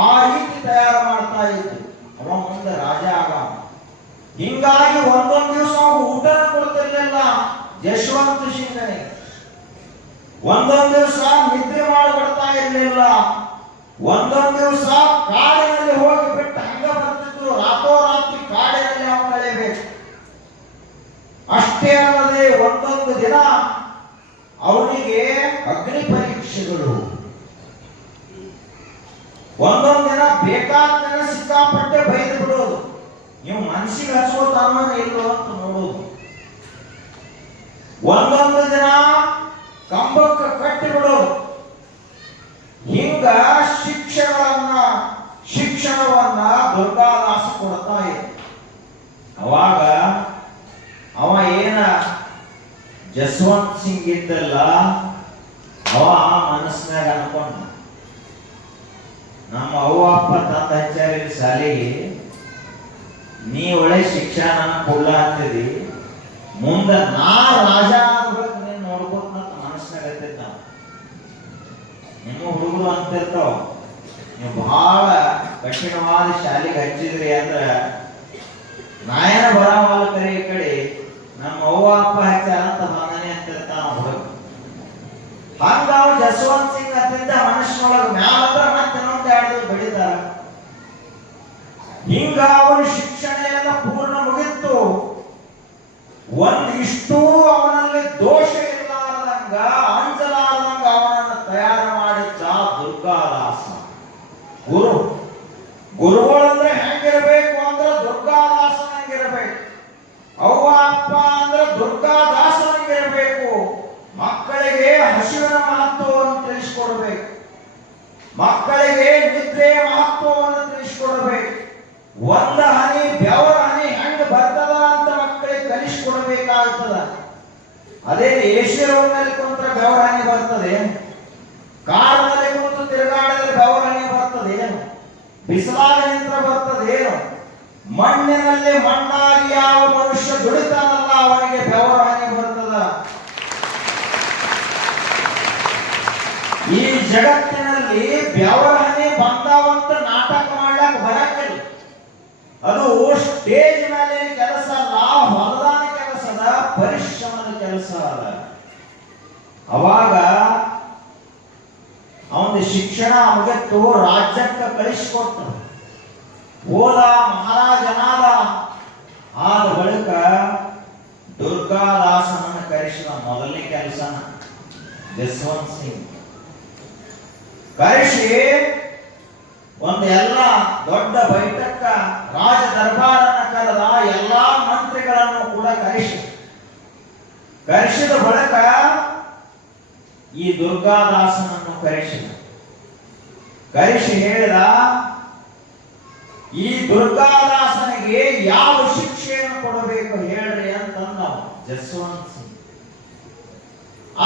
ಆ ರೀತಿ ತಯಾರು ಮಾಡ್ತಾ ಇದ್ರು. ಅವ ಮುಂದೆ ರಾಜ ಆಗ. ಹಿಂಗಾಗಿ ಒಂದೊಂದು ದಿವಸ ಊಟ ಕೊಡ್ತಿರ್ಲಿಲ್ಲ ಯಶವಂತ ಸಿಂಗನಿಗೆ. ಒಂದೊಂದು ದಿವಸ ನಿದ್ರೆ ಮಾಡಿಬಿಡ್ತಾ ಇರಲಿಲ್ಲ. ಒಂದೊಂದು ದಿವಸ ಕಾಡಿನಲ್ಲಿ ಹೋಗಿ ಬಿಟ್ಟು ಹಂಗ ಬರ್ತಿದ್ರು. ರಾತ್ರೋರಾತ್ರಿ ಕಾಡಿನಲ್ಲಿ ಅವನು ಕಳೆಯಬೇಕು. ಅಷ್ಟೇ ಅಲ್ಲದೆ ಒಂದೊಂದು ದಿನ ಅವನಿಗೆ ಅಗ್ನಿ ಪರೀಕ್ಷೆಗಳು. ಒಂದೊಂದು ದಿನ ಬೇಕಾದ ಸಿಕ್ಕಾಪಟ್ಟೆ ಬೈದು ಬಿಡೋದು. ನೀವು ಮನಸ್ಸಿಗೆ ಹಚ್ಕೋತಾನೋ ಇಲ್ಲೋ ಅಂತ ನೋಡೋದು. ಒಂದೊಂದು ದಿನ ಕಂಬಕ್ಕೆ ಕಟ್ಟಿ ಬಿಡೋದು. ಹಿಂಗ ಶಿಕ್ಷಣವನ್ನ ದುರ್ಗಾದಾಸ ಕೊಡ್ತಾ ಇದ್ದ. ಅವಾಗ ಅವ ಏನ ಜಸ್ವಂತ್ ಸಿಂಗ್ ಇದ್ದಲ್ಲ, ಅವ ಮನಸ್ಸಿನಾಗ ಅನ್ಕೊಂಡ, ನಮ್ಮ ಅವ್ವ ಅಪ್ಪ ತಂದ ಹಚ್ಚಾರಿ ಶಾಲೆಗೆ, ನೀ ಒಳ್ಳೆ ಶಿಕ್ಷಣ ಕೊಡ್ಲ ಅಂತಿದಿ, ಮುಂದ ನಾ ರಾಜ ಆಗ್ಬೇಕು ನೀನ್ ನೋಡ್ಕೋತ ಮನಸ್ಸಿನಾಗ ಹತ್ತಿದ್ದ. ನಿಮ್ಮ ಹುಡುಗರು ಅಂತಿರ್ತಾವ, ನೀವು ಬಹಳ ಕಠಿಣವಾದ ಶಾಲೆಗೆ ಹಚ್ಚಿದ್ರಿ ಅಂದ್ರ ನಾಯನ ಬರವಾಲ ಕರೆ ಈ ಕಡೆ ನಮ್ಮ ಅವ್ವ ಅಪ್ಪ ಹಚ್ಚಾರ ಅಂತ ಬಂದನೆ ಅಂತಿರ್ತಾವ ಹುಡುಗ. ಹಂಗ ಅವ ಜಸ್ವಂತ್ ಸಿಂಗ್ ಅತ್ತಿದ್ದ ಮನಸ್ಸಿನೊಳಗ ಮ್ಯಾಲ ಮತ್ತೆ ಇನ್ನೊಂದು 2 ಬಡಿತಾರ. ಹಿಂಗ ಅವನ ಶಿಕ್ಷಣ ಎಲ್ಲ ಪೂರ್ಣ ಮುಗಿತ್ತು. ಒಂದಿಷ್ಟು ಅವನಲ್ಲಿ ದೋಷ ಇರಲಾರದಂಗ ಅಂಜಲಾರದಂಗ ಅವನನ್ನು ತಯಾರು ಮಾಡಿದ್ದ ದುರ್ಗಾದಾಸ. ಗುರುಗಳಂದ್ರೆ ಹೆಂಗಿರಬೇಕು ಅಂದ್ರೆ ದುರ್ಗಾದಾಸನಂಗಿರಬೇಕು. ಅವ್ವ ಅಪ್ಪ ಅಂದ್ರೆ ದುರ್ಗಾದಾಸನಂಗಿರಬೇಕು. ಮಕ್ಕಳಿಗೆ ಹಸಿವಿನ ಮಹತ್ವವನ್ನು ತಿಳಿಸಿಕೊಡ್ಬೇಕು. ಮಕ್ಕಳಿಗೆ ನಿದ್ರೆಯ ಮಹತ್ವವನ್ನು ತಿಳಿಸಿಕೊಡ್ಬೇಕು. ಒಂದ ಹನಿ ಬೆವರ ಹನಿ ಹೆಂಗ್ ಬರ್ತದ ಅಂತ ಮಕ್ಕಳಿಗೆ ಕಲಿಸಿಕೊಡ್ಬೇಕಾಗ್ತದ. ಅದೇ ಎಸಿ ರೂಮ್ನಲ್ಲಿ ಕುಂತ್ರೆ ಬೆವರ ಹನಿ ಬರ್ತದೆ? ಕಾರಿನಲ್ಲಿ ಕುಂತು ತಿರುಗಾಡಿದ್ರೆ ಬೆವರ ಹನಿ ಬರ್ತದೆ ಏನು? ಬಿಸಿಲಾಗ ನಿಂತ್ರ ಬರ್ತದೆ ಏನು? ಮಣ್ಣಿನಲ್ಲಿ ಮಣ್ಣಾಗಿ ಯಾವ ಮನುಷ್ಯ ದುಡಿತಾನಲ್ಲ ಅವನಿಗೆ ಬೆವರ ಹನಿ ಬರ್ತದ. ಈ ಜಗತ್ತಿನಲ್ಲಿ ಬೆವರ ಹನಿ ಬಂದಾವಂತ ನಾಟಕ ಮಾಡ್ಲಕ್ ಬರಕ್ಕಿಲ್ಲ. ಅದು ಸ್ಟೇಜ್ ಮೇಲೆ ಕೆಲಸ ಅಲ್ಲ, ಹೊಲದಾನ ಕೆಲಸದ ಪರಿಶ್ರಮದ ಕೆಲಸ ಅದ. ಅವಾಗ ಅವನ ಶಿಕ್ಷಣ ಮುಗಿತು, ರಾಜ್ಯಕ್ಕೆ ಕಳಿಸಿಕೊಟ್ರು. ಓದ ಮಹಾರಾಜನಾದ. ಆದ ಬಳಿಕ ದುರ್ಗಾದಾಸನನ್ನು ಕರೆಸಿದ ಮೊದಲನೇ ಕೆಲಸನ ಜಸ್ವಂತ್ ಸಿಂಗ್ ಕರೆಸಿ ಎಲ್ಲ ದೊಡ್ಡ ಬೈಠಕ್ಕ ರಾಜ ದರ್ಬಾರನ್ನ ಕರೆದ. ಎಲ್ಲಾ ಮಂತ್ರಿಗಳನ್ನು ಕೂಡ ಕರೆಸಿದ ಬಳಿಕ ಈ ದುರ್ಗಾದಾಸನನ್ನು ಕರೆಸಿ ಹೇಳಿದ, ಈ ದುರ್ಗಾದಾಸನಿಗೆ ಯಾವ ಶಿಕ್ಷೆಯನ್ನು ಕೊಡಬೇಕು ಹೇಳ್ರಿ ಅಂತಂದ ಜಸ್ವಂತ್ ಸಿಂಗ್.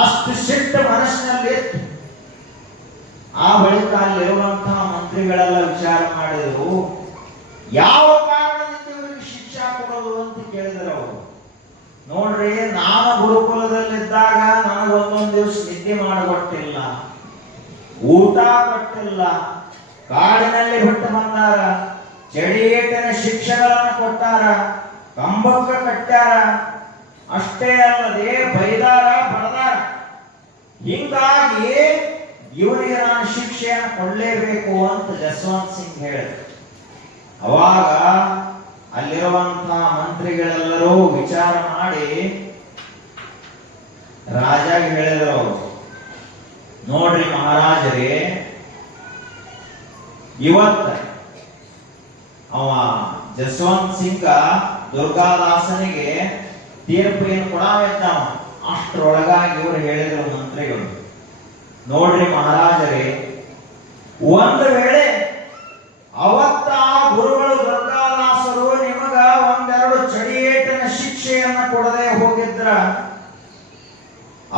ಅಷ್ಟು ಸಿಟ್ಟು ಮನಸ್ಸಿನಲ್ಲಿ ಇತ್ತು. ಆ ಬಳಿಕ ಅಲ್ಲಿರುವಂತಹ ಮಂತ್ರಿಗಳೆಲ್ಲ ವಿಚಾರ ಮಾಡಿದರು, ಯಾವ ಕಾರಣದಿಂದ ಇವರಿಗೆ ಶಿಕ್ಷೆ ಕೊಡೋದು ಅಂತ ಕೇಳಿದರು ಅವರು. ನೋಡ್ರಿ, ನಾನು ಗುರುಕುಲದಲ್ಲಿದ್ದಾಗ ನನಗೆ ಒಂದೊಂದು ದಿವಸ ನಿದ್ದೆ ಮಾಡಿಕೊಟ್ಟಿಲ್ಲ, ಊಟ ಕೊಟ್ಟಿಲ್ಲ, ಕಾಡಿನಲ್ಲಿ ಬಿಟ್ಟು ಬಂದಾರ, ಚಡಿಯೇಟನ ಶಿಕ್ಷೆಗಳನ್ನು ಕೊಟ್ಟಾರ, ಕಂಬಕ್ಕ ಕಟ್ಟಾರ. ಅಷ್ಟೇ ಅಲ್ಲದೆ ಬೈದಾರ, ಬಡದಾರ. ಹಿಂಗಾಗಿ ಇವರಿಗೆ ನಾನು ಶಿಕ್ಷೆಯನ್ನು ಕೊಡಲೇಬೇಕು ಅಂತ ಜಸ್ವಂತ್ ಸಿಂಗ್ ಹೇಳಿದ್ರು. ಅವಾಗ ಅಲ್ಲಿರುವಂತಹ ಮಂತ್ರಿಗಳೆಲ್ಲರೂ ವಿಚಾರ ಮಾಡಿ ರಾಜಾಗೆ ಹೇಳಿದ್ರು, ನೋಡ್ರಿ ಮಹಾರಾಜರೇ, ಇವತ್ತ ಅವ ಜಸ್ವಂತ್ ಸಿಂಗ ದುರ್ಗಾದಾಸನಿಗೆ ತೀರ್ಪು ಏನು ಕೊಡಾವಿದ್ದಾವ. ಅಷ್ಟರೊಳಗಾಗಿ ಇವರು ಹೇಳಿದ್ರು ಮಂತ್ರಿಗಳು, ನೋಡ್ರಿ ಮಹಾರಾಜರೇ, ಒಂದು ವೇಳೆ ಅವತ್ತ ಗುರುಗಳು ದುರ್ಗಾದಾಸರು ನಿಮಗ ಒಂದೆರಡು ಚಡಿಯೇಟನ ಶಿಕ್ಷೆಯನ್ನ ಕೊಡದೆ ಹೋಗಿದ್ರ,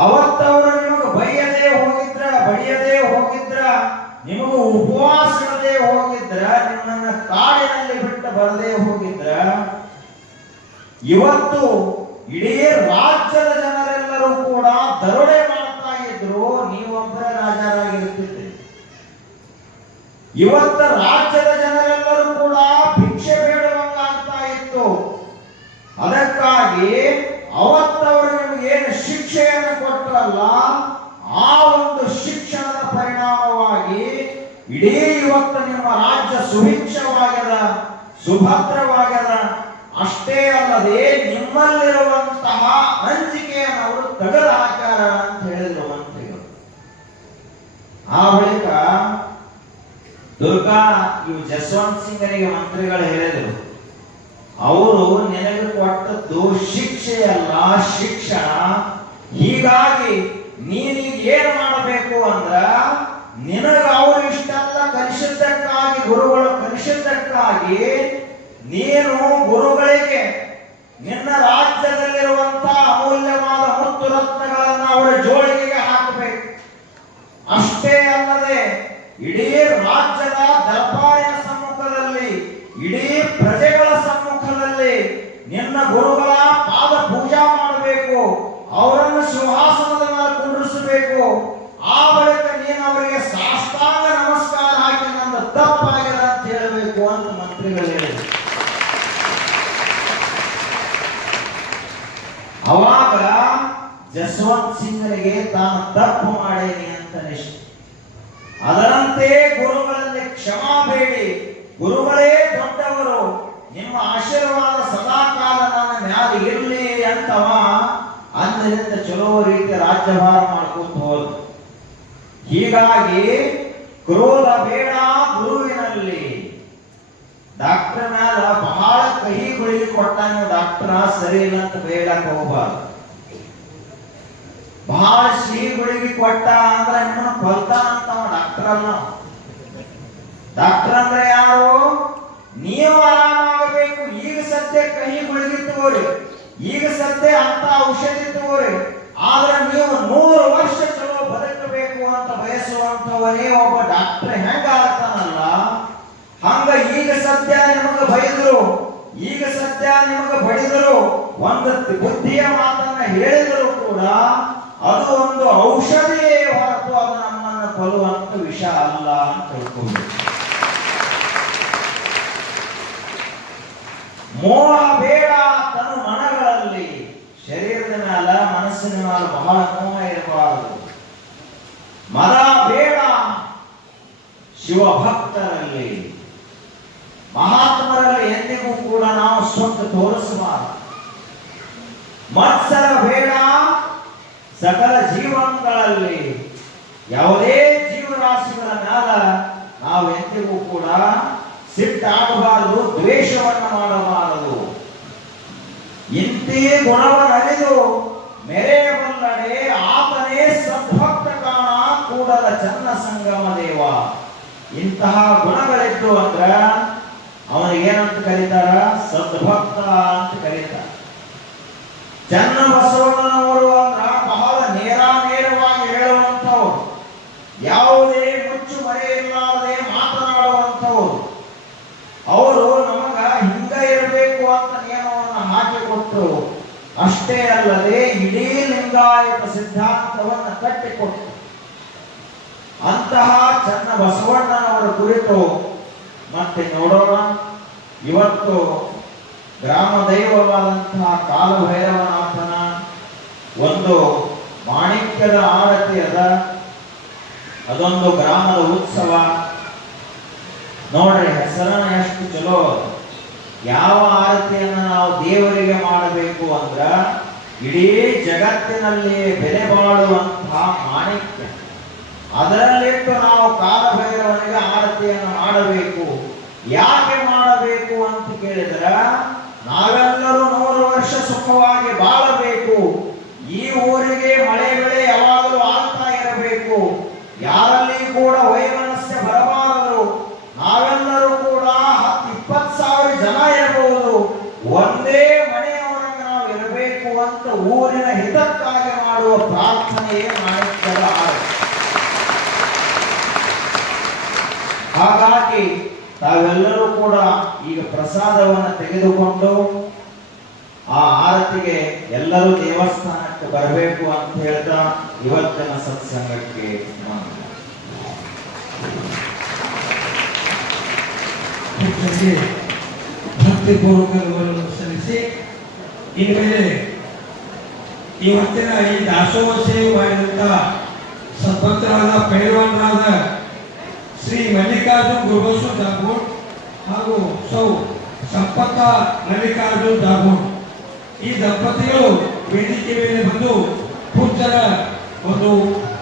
ಅವತ್ತವರು ನಿಮಗೆ ಬೈಯದೆ ಹೋಗಿದ್ರ, ಬಡಿಯದೆ ಹೋಗಿದ್ರ, ನಿಮಗೂ ಉಪವಾಸ ಇಡದೆ ಹೋಗಿದ್ರ, ನಿಮ್ಮನ್ನ ಕಾಡಿನಲ್ಲಿ ಬಿಟ್ಟು ಬರದೆ ಹೋಗಿದ್ರ, ಇವತ್ತು ಇಡೀ ರಾಜ್ಯದ ಜನರೆಲ್ಲರೂ ಕೂಡ ದರೋಡೆ ಮಾಡ್ತಾ ಇದ್ರು, ನೀವೊಬ್ಬರೇ ರಾಜರಾಗಿರ್ತಿದ್ರಿ. ಇವತ್ತ ರಾಜ್ಯದ ಜನರೆಲ್ಲರೂ ಕೂಡ ಭಿಕ್ಷೆ ಬೇಡುವಂಗಾಗ್ತಾ ಇತ್ತು. ಅದಕ್ಕಾಗಿ ಅವತ್ತವರು ನಿಮಗೆ ಏನು ಶಿಕ್ಷೆಯನ್ನು ಕೊಟ್ಟರಲ್ಲ, ಆ ಒಂದು ಶಿಕ್ಷಣದ ಪರಿಣಾಮವಾಗಿ ಇಡೀ ಇವತ್ತು ನಿಮ್ಮ ರಾಜ್ಯ ಸುಭಿಕ್ಷವಾಗ್ಯದ, ಸುಭದ್ರವಾಗ್ಯದ. ಅಷ್ಟೇ ಅಲ್ಲದೆ ನಿಮ್ಮಲ್ಲಿರುವಂತಹ ಅಂಜಿಕೆಯನ್ನು ಅವರು ತೆಗೆದು ಹಾಕ್ಯಾರ ಅಂತ ಹೇಳಿದ್ರು ಮಂತ್ರಿಗಳು. ಆ ಬಳಿಕ ಇವು ಜಸ್ವಂತ್ ಸಿಂಗನಿಗೆ ಮಂತ್ರಿಗಳು ಹೇಳಿದರು, ಅವರು ನಿನಗೆ ಕೊಟ್ಟದ್ದು ಶಿಕ್ಷೆಯಲ್ಲ, ಶಿಕ್ಷಣ. ಹೀಗಾಗಿ ನೀನೀಗ ಏನು ಮಾಡಬೇಕು ಅಂದ್ರ, ನಿನಗ ಅವರು ಇಷ್ಟೆಲ್ಲ ಕಲಿಸಿದ್ದಕ್ಕಾಗಿ, ಗುರುಗಳು ಕಲಿಸಿದ್ದಕ್ಕಾಗಿ ನೀನು ಗುರುಗಳಿಗೆ ನಿನ್ನ ರಾಜ್ಯದಲ್ಲಿರುವಂತಹ ಅಮೂಲ್ಯವಾದ ಮುತ್ತು ರತ್ನಗಳನ್ನು ಅವರ ಜೋಳಿಗೆಗೆ ಹಾಕಬೇಕು. ಅಷ್ಟೇ ಅಲ್ಲದೆ ಇಡೀ ರಾಜ್ಯದ ದರ್ಬಾರಿನ ಸಮ್ಮುಖದಲ್ಲಿ, ಇಡೀ ಪ್ರಜೆಗಳ ಸಮ್ಮುಖದಲ್ಲಿ ನಿನ್ನ ಗುರುಗಳ ಪಾದ ಪೂಜಾ ಮಾಡಬೇಕು, ಅವರನ್ನು ಸಿಂಹಾಸನದ ಮೇಲೆ ಕುಂಡ್ರಿಸಬೇಕು. ಆ ಬಳಿಕ ನೀನು ಅವರಿಗೆ ಸಾಷ್ಟಾಂಗ ನಮಸ್ಕಾರ ಹಾಕಿ ನನ್ನ ತಪ್ಪಾಗಿದೆ ಅಂತ ಹೇಳಬೇಕು ಅಂತ ಮಂತ್ರಿಗಳು ಹೇಳಿದರು. ಅವಾಗ ಜಸ್ವಂತ್ ಸಿಂಗನಿಗೆ ತಾನು ತಪ್ಪು ಮಾಡೇನಿ ಅಂತ ನಿಶ್ಚಯ. ಅದರಂತೆ ಗುರುಗಳಲ್ಲಿ ಕ್ಷಮಾ ಬೇಡಿ, ಗುರುಗಳೇ ದೊಡ್ಡವರು, ನಿಮ್ಮ ಆಶೀರ್ವಾದ ಸದಾಕಾಲ ನನ್ನ ಮ್ಯಾಲ ಇರಲಿ ಅಂತವ ಅಂದಿನಿಂದ ಚಲೋ ರೀತಿ ರಾಜ್ಯಭಾರ ಮಾಡ್ಕೊಂಡು ಹೋದ. ಹೀಗಾಗಿ ಕ್ರೋಧ ಬೇಡ ಗುರುವಿನಲ್ಲಿ. ಡಾಕ್ಟರ್ ಮ್ಯಾಲ ಬಹಳ ಕಹಿ ಗುಳಿಗೆ ಕೊಟ್ಟಾನ, ಡಾಕ್ಟರ್ ಸರಿ ಇಲ್ಲ ಅಂತ ಬೇಡಕ್ಕೆ ಹೋಗಬಾರ್ದು. ಬಹಳ ಸಿಹಿ ಗುಳಿಗೆ ಕೊಟ್ಟ ಅಂದ್ರೆ ನಿಮ್ಮನ್ನ ಕೊಲ್ತಾನ ಅಂತವ ಡಾಕ್ಟರ್ ಅಲ್ಲ. ಡಾಕ್ಟರ್ ಅಂದ್ರೆ ಯಾರು? ನೀವು ಆರಾಮಾಗಬೇಕು. ಈಗ ಸದ್ಯ ಕಹಿ ಗುಳಿಗೆ ತಗೋರಿ, ಈಗ ಸದ್ಯ ಅಂತ ಔಷಧಿ ತಗೋರಿ, ಆದ್ರೆ ನೀವು 100 ವರ್ಷ ಚಲೋ ಬದುಕಬೇಕು ಅಂತ ಬಯಸುವಂತವನೇ ಒಬ್ಬ ಡಾಕ್ಟರ್ ಹೆಂಗ ಆಗ್ತಾನಲ್ಲ, ಹಂಗ ಈಗ ಸದ್ಯ ನಿಮಗೆ ಬೈದರು, ಈಗ ಸದ್ಯ ನಿಮಗೆ ಬಡಿದರು, ಒಂದು ಬುದ್ಧಿಯ ಮಾತನ್ನ ಹೇಳಿದರು ಕೂಡ ಅದು ಒಂದು ಔಷಧಿಯೇ ಹೊರತು ಅದು ನಮ್ಮನ್ನು ಕೊಲ್ಲುವಂತ ವಿಷ ಅಲ್ಲ ಅಂತ ತಿಳ್ಕೊಂಡು. ಮೋಹ ಬೇಡ ತನ್ನ ಮನಗಳಲ್ಲಿ. ಶರೀರದ ಮೇಲೆ ಮನಸ್ಸಿನ ಮೇಲೆ ಬಹಳ ಮೋಹ ಇರಬಾರದು. ಮದ ಬೇಡ ಶಿವಭಕ್ತರಲ್ಲಿ. ಮಹಾತ್ಮರಲ್ಲಿ ಎಂದಿಗೂ ಕೂಡ ನಾವು ಸ್ವಂತ ತೋರಿಸಬಾರದು. ಮತ್ಸರ ಬೇಡ ಸಕಲ ಜೀವನಗಳಲ್ಲಿ. ಯಾವುದೇ ಜೀವರಾಶಿಗಳ ಮ್ಯಾಲ ನಾವು ಎಂದಿಗೂ ಕೂಡ ಸಿಟ್ಟಾಗಬಾರದು, ದ್ವೇಷವನ್ನು ಮಾಡಬಾರದು. ಇಂತಿ ಗುಣವನ್ನರಿದು ಮೆರೆಯಬಲ್ಲಡೆ ಆತನೇ ಸದ್ಭಕ್ತ ಕಾಣ ಕೂಡಲ ಚನ್ನ ಸಂಗಮ ದೇವ. ಇಂತಹ ಗುಣಗಳಿದ್ದು ಅಂದ್ರ ಅವನಿಗೆ ಏನಂತ ಕರೀತಾರ? ಸದ್ಭಕ್ತ ಅಂತ ಕರೀತಾರ. ಚನ್ನ ಬಸವಣ್ಣನವರು ಅಂದ್ರ ಬಹಳ ನೇರವಾಗಿ ಹೇಳುವಂಥವ್ರು, ಯಾವುದೇ ಮುಚ್ಚು ಮರೆ ಇಲ್ಲದೆ ಮಾತನಾಡುವಂಥವ್ರು. ಅವರು ನಮಗ ಹಿಂಗ ಇರಬೇಕು ಅಂತ ನಿಯಮವನ್ನು ಹಾಕಿಕೊಟ್ಟು ಅಷ್ಟೇ ಅಲ್ಲದೆ ಇಡೀ ಲಿಂಗಾಯತ ಸಿದ್ಧಾಂತವನ್ನು ಕಟ್ಟಿಕೊಟ್ಟು ಅಂತಹ ಚನ್ನ ಬಸವಣ್ಣನವರ ಕುರಿತು ಮತ್ತೆ ನೋಡೋಣ. ಇವತ್ತು ಗ್ರಾಮ ದೈವವಾದಂತಹ ಕಾಲಭೈರವನಾಥನ ಒಂದು ಮಾಣಿಕ್ಯದ ಆರತಿ ಅದ. ಅದೊಂದು ಗ್ರಾಮದ ಉತ್ಸವ. ನೋಡ್ರಿ ಹೆಸರನ್ನ ಎಷ್ಟು ಚಲೋ. ಯಾವ ಆರತಿಯನ್ನು ನಾವು ದೇವರಿಗೆ ಮಾಡಬೇಕು ಅಂದ್ರ ಇಡೀ ಜಗತ್ತಿನಲ್ಲಿ ಬೆಲೆ ಬಾಳುವಂತಹ ಮಾಣಿಕ್ಯ, ಅದರಲ್ಲಿಟ್ಟು ನಾವು ಕಾಲಭೈರವನಿಗೆ ಆರತಿಯನ್ನು ಮಾಡಬೇಕು. ಯಾಕೆ ಮಾಡಬೇಕು ಅಂತ ಕೇಳಿದ್ರ ನಾವೆಲ್ಲರೂ 100 ವರ್ಷ ಸುಖವಾಗಿ ಬಾಳಬೇಕು. ಈ ಊರಿಗೆ ಮಳೆ ಬೆಳೆ ಯಾವಾಗಲೂ ಆಗ್ತಾ ಇರಬೇಕು. ಯಾರಲ್ಲಿ ಕೂಡ ವೈಮನಸ್ಯ ಬರಬಾರದು. ನಾವೆಲ್ಲರೂ ಕೂಡ 10-20 ಸಾವಿರ ಜನ ಇರಬಹುದು, ಒಂದೇ ಮನೆಯವರಾಗ ನಾವು ಇರಬೇಕು ಅಂತ ಊರಿನ ಹಿತಕ್ಕಾಗಿ ಮಾಡುವ ಪ್ರಾರ್ಥನೆಯೇ ಮಾಣಿಕ್ಯದ ಆರತಿ. ಹಾಗಾಗಿ ತಾವೆಲ್ಲರೂ ಕೂಡ ಈಗ ಪ್ರಸಾದವನ್ನು ತೆಗೆದುಕೊಂಡು ಆ ಆರತಿಗೆ ಎಲ್ಲರೂ ದೇವಸ್ಥಾನಕ್ಕೆ ಬರಬೇಕು ಅಂತ ಹೇಳ್ತಾ ಇವತ್ತಿನ ಸತ್ಸಂಗಕ್ಕೆ ಭಕ್ತಿಪೂರ್ವಕ ಗೌರವವನ್ನು ಸಲ್ಲಿಸಿ ಇನ್ಮೇಲೆ ಇವತ್ತಿನ ಈ ದಾಸೋಹ ಸೇವೆ ಮಾಡಿದಂತ ಸದ್ಭಕ್ತರಾದ ಪೈಲ್ವಾನರಾದ ಶ್ರೀ ಮಲ್ಲಿಕಾರ್ಜುನ್ ಗುರುಬಸು ಜಾಗೋಡ್ ಹಾಗೂ ಸೌ ಸಂಪತ್ತ ಮಲ್ಲಿಕಾರ್ಜುನ್ ಜಾಗೋಡ್ ಈ ದಂಪತಿಗಳು ವೇದಿಕೆ ಮೇಲೆ ಬಂದು ಪೂಜ್ಯರ ಒಂದು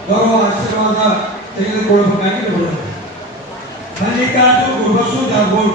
ಗೌರವ ಆಶೀರ್ವಾದ ತೆಗೆದುಕೊಳ್ಳಬೇಕಾಗಿ ಬರುತ್ತದೆ. ಮಲ್ಲಿಕಾರ್ಜುನ್ ಗುರುಬಸು ಜಾಗೋಡ್